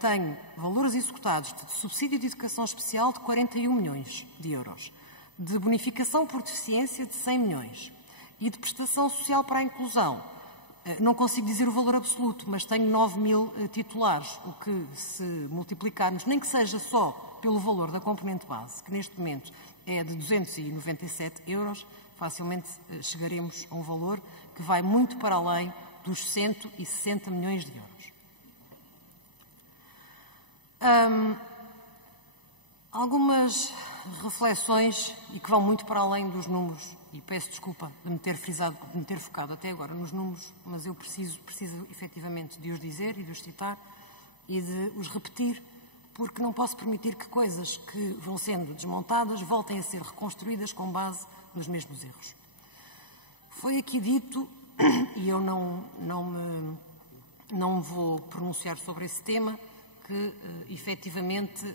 tenho valores executados de subsídio de educação especial de 41 milhões de euros. De bonificação por deficiência de 100 milhões e de prestação social para a inclusão. Não consigo dizer o valor absoluto, mas tenho 9 mil titulares, o que, se multiplicarmos, nem que seja só pelo valor da componente base, que neste momento é de 297 euros, facilmente chegaremos a um valor que vai muito para além dos 160 milhões de euros. Algumas reflexões, e que vão muito para além dos números, e peço desculpa de me ter frisado, de me ter focado até agora nos números, mas eu preciso efetivamente de os dizer e de os citar e de os repetir, porque não posso permitir que coisas que vão sendo desmontadas voltem a ser reconstruídas com base nos mesmos erros. Foi aqui dito, e eu não vou pronunciar sobre esse tema, que efetivamente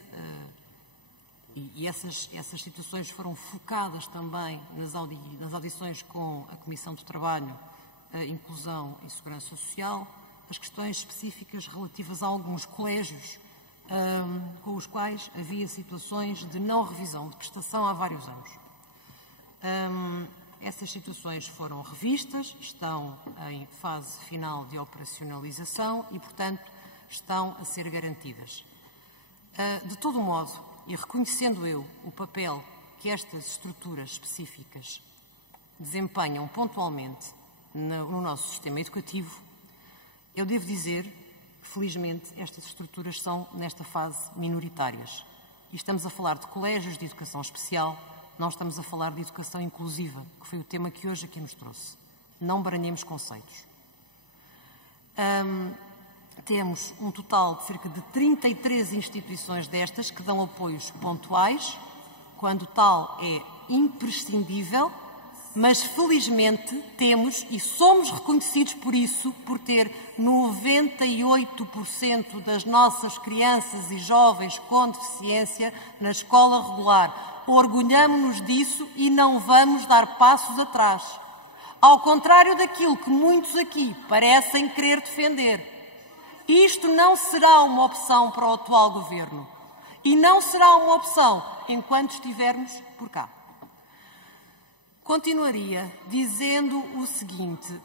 e essas situações foram focadas também nas audições com a Comissão de Trabalho, Inclusão e Segurança Social, as questões específicas relativas a alguns colégios com os quais havia situações de não revisão de prestação há vários anos. Essas situações foram revistas, estão em fase final de operacionalização e, portanto, estão a ser garantidas. De todo modo, e reconhecendo eu o papel que estas estruturas específicas desempenham pontualmente no nosso sistema educativo, eu devo dizer que, felizmente, estas estruturas são, nesta fase, minoritárias. E estamos a falar de colégios de educação especial, não estamos a falar de educação inclusiva, que foi o tema que hoje aqui nos trouxe. Não baralhemos conceitos. Temos um total de cerca de 33 instituições destas que dão apoios pontuais, quando tal é imprescindível, mas felizmente temos, e somos reconhecidos por isso, por ter 98% das nossas crianças e jovens com deficiência na escola regular. Orgulhamo-nos disso e não vamos dar passos atrás. Ao contrário daquilo que muitos aqui parecem querer defender. Isto não será uma opção para o atual governo e não será uma opção enquanto estivermos por cá. Continuaria dizendo o seguinte,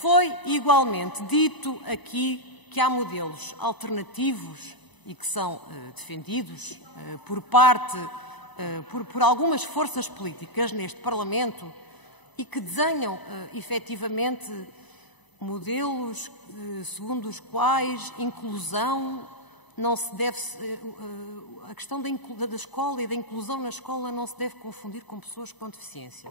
foi igualmente dito aqui que há modelos alternativos e que são defendidos por algumas forças políticas neste Parlamento e que desenham efetivamente modelos segundo os quais inclusão não se deve... A questão da escola e da inclusão na escola não se deve confundir com pessoas com deficiência.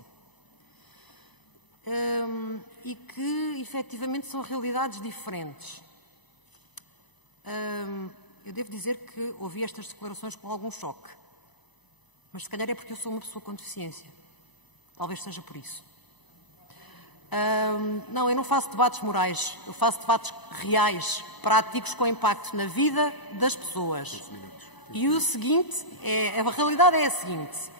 E que efetivamente são realidades diferentes. Eu devo dizer que ouvi estas declarações com algum choque. Mas se calhar é porque eu sou uma pessoa com deficiência. Talvez seja por isso. Não, eu não faço debates morais. Eu faço debates reais, práticos, com impacto na vida das pessoas. E o seguinte, a realidade é a seguinte.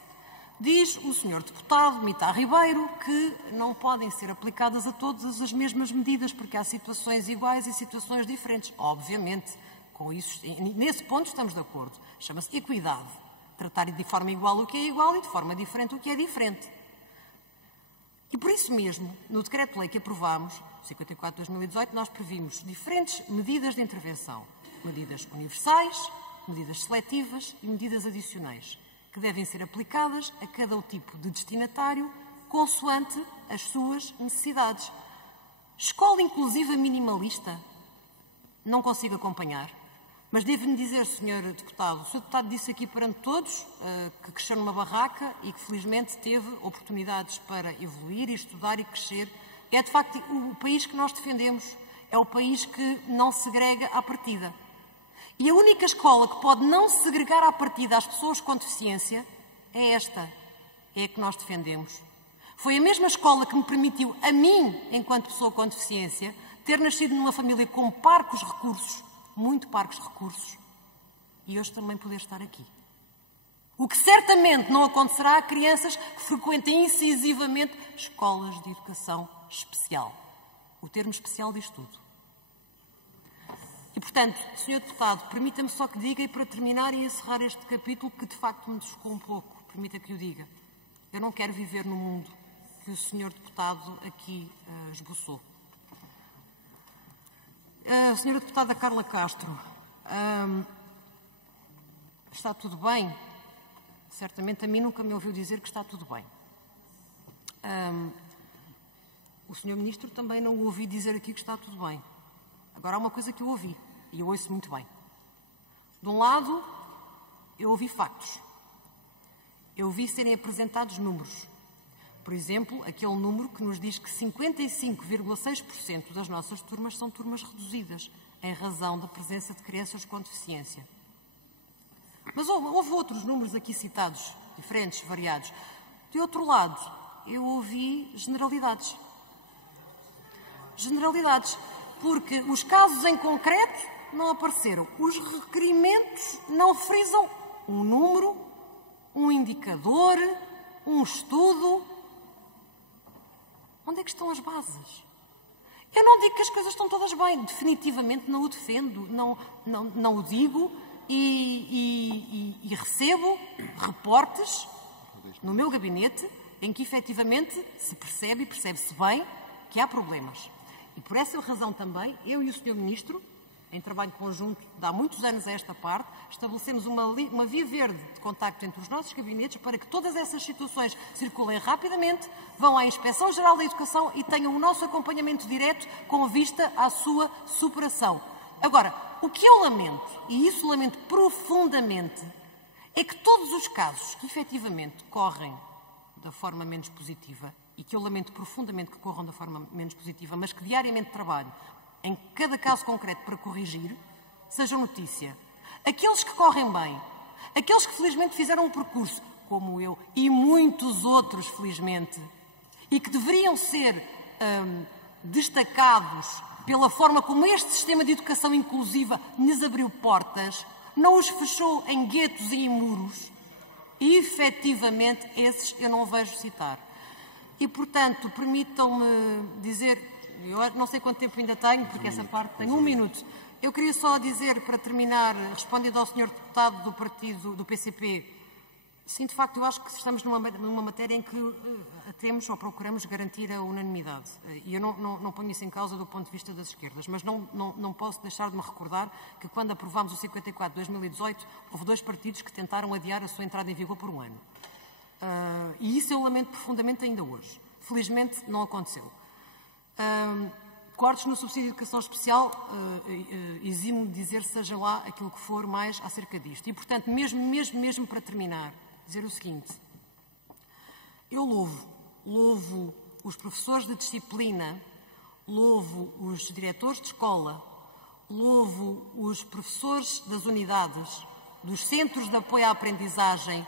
Diz o Sr. Deputado Mita Ribeiro que não podem ser aplicadas a todas as mesmas medidas, porque há situações iguais e situações diferentes. Obviamente, com isso, nesse ponto estamos de acordo. Chama-se equidade. Tratar de forma igual o que é igual e de forma diferente o que é diferente. E por isso mesmo, no decreto-lei que aprovámos, 54/2018, nós previmos diferentes medidas de intervenção. Medidas universais, medidas seletivas e medidas adicionais, que devem ser aplicadas a cada tipo de destinatário, consoante as suas necessidades. Escola inclusiva minimalista? Não consigo acompanhar. Mas devo-me dizer, Sr. Deputado, o Sr. Deputado disse aqui perante todos que cresceu numa barraca e que felizmente teve oportunidades para evoluir e estudar e crescer. É de facto o país que nós defendemos, é o país que não segrega à partida. E a única escola que pode não segregar à partida as pessoas com deficiência é esta, é a que nós defendemos. Foi a mesma escola que me permitiu, a mim, enquanto pessoa com deficiência, ter nascido numa família com parcos recursos, muito parcos recursos, e hoje também poder estar aqui. O que certamente não acontecerá a crianças que frequentem incisivamente escolas de educação especial. O termo especial diz tudo. E, portanto, Sr. Deputado, permita-me só que diga, e para terminar e encerrar este capítulo, que de facto me chocou um pouco, permita que o diga. Eu não quero viver no mundo que o Sr. Deputado aqui esboçou. A Sra. Deputada Carla Castro, está tudo bem? Certamente a mim nunca me ouviu dizer que está tudo bem. O Sr. Ministro também não o ouvi dizer aqui que está tudo bem. Agora há uma coisa que eu ouvi, e eu ouço muito bem. De um lado, eu ouvi factos. Eu ouvi serem apresentados números. Por exemplo, aquele número que nos diz que 55,6% das nossas turmas são turmas reduzidas, em razão da presença de crianças com deficiência. Mas houve outros números aqui citados, diferentes, variados. De outro lado, eu ouvi generalidades. Generalidades, porque os casos em concreto não apareceram. Os requerimentos não frisam um número, um indicador, um estudo. Onde é que estão as bases? Eu não digo que as coisas estão todas bem, definitivamente não o defendo, não o digo e recebo reportes no meu gabinete em que efetivamente se percebe e percebe-se bem que há problemas. E por essa razão também, eu e o Sr. Ministro, em trabalho conjunto de há muitos anos a esta parte, estabelecemos uma via verde de contacto entre os nossos gabinetes para que todas essas situações circulem rapidamente, vão à Inspeção-Geral da Educação e tenham o nosso acompanhamento direto com vista à sua superação. Agora, o que eu lamento, e isso lamento profundamente, é que todos os casos que efetivamente correm da forma menos positiva, e que eu lamento profundamente que corram da forma menos positiva, mas que diariamente trabalho em cada caso concreto para corrigir, sejam notícia. Aqueles que correm bem, aqueles que felizmente fizeram um percurso, como eu e muitos outros, felizmente, e que deveriam ser destacados pela forma como este sistema de educação inclusiva lhes abriu portas, não os fechou em guetos e em muros, e efetivamente esses eu não vejo citar. E, portanto, permitam-me dizer... Eu não sei quanto tempo ainda tenho, porque essa parte tem 1 minuto. Eu queria só dizer, para terminar, respondendo ao Sr. Deputado do partido do PCP, Sim, de facto, eu acho que estamos numa matéria em que temos ou procuramos garantir a unanimidade. E eu não ponho isso em causa do ponto de vista das esquerdas, mas não posso deixar de me recordar que quando aprovámos o 54 de 2018, houve 2 partidos que tentaram adiar a sua entrada em vigor por 1 ano. E isso eu lamento profundamente ainda hoje. Felizmente não aconteceu. Cortes no subsídio de educação especial, eximo de dizer seja lá aquilo que for mais acerca disto. E, portanto, mesmo para terminar, dizer o seguinte: eu louvo os professores de disciplina, louvo os diretores de escola, louvo os professores das unidades, dos centros de apoio à aprendizagem,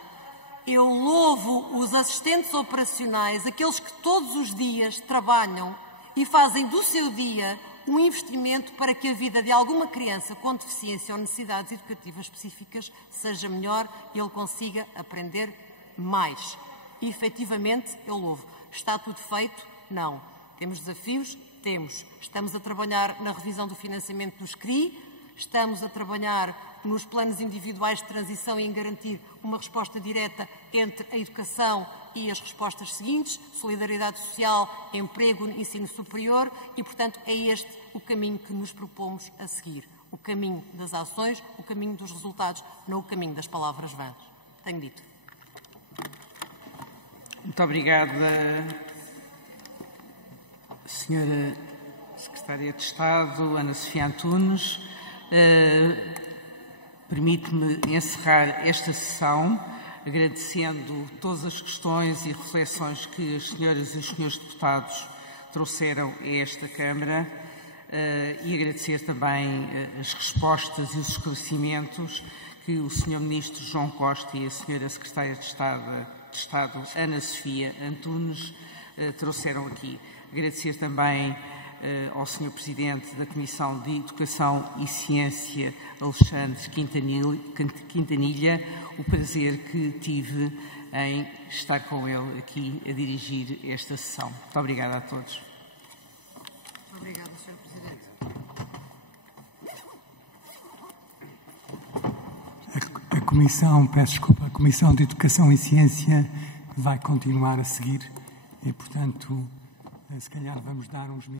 eu louvo os assistentes operacionais, aqueles que todos os dias trabalham e fazem do seu dia um investimento para que a vida de alguma criança com deficiência ou necessidades educativas específicas seja melhor e ele consiga aprender mais. E, efetivamente, eu louvo. Está tudo feito? Não. Temos desafios? Temos. Estamos a trabalhar na revisão do financiamento dos CRI, estamos a trabalhar nos planos individuais de transição e em garantir uma resposta direta entre a educação e as respostas seguintes, solidariedade social, emprego, ensino superior e, portanto, é este o caminho que nos propomos a seguir. O caminho das ações, o caminho dos resultados, não o caminho das palavras vãs. Tenho dito. Muito obrigada, Senhora Secretária de Estado, Ana Sofia Antunes. Permite-me encerrar esta sessão agradecendo todas as questões e reflexões que as senhoras e os senhores deputados trouxeram a esta Câmara e agradecer também as respostas e os esclarecimentos que o Sr. Ministro João Costa e a Senhora Secretária de Estado Ana Sofia Antunes trouxeram aqui. Agradecer também ao Sr. Presidente da Comissão de Educação e Ciência, Alexandre Quintanilha, o prazer que tive em estar com ele aqui a dirigir esta sessão. Muito obrigada a todos. Obrigada, Sr. Presidente. A Comissão de Educação e Ciência vai continuar a seguir e, portanto, se calhar vamos dar uns minutos.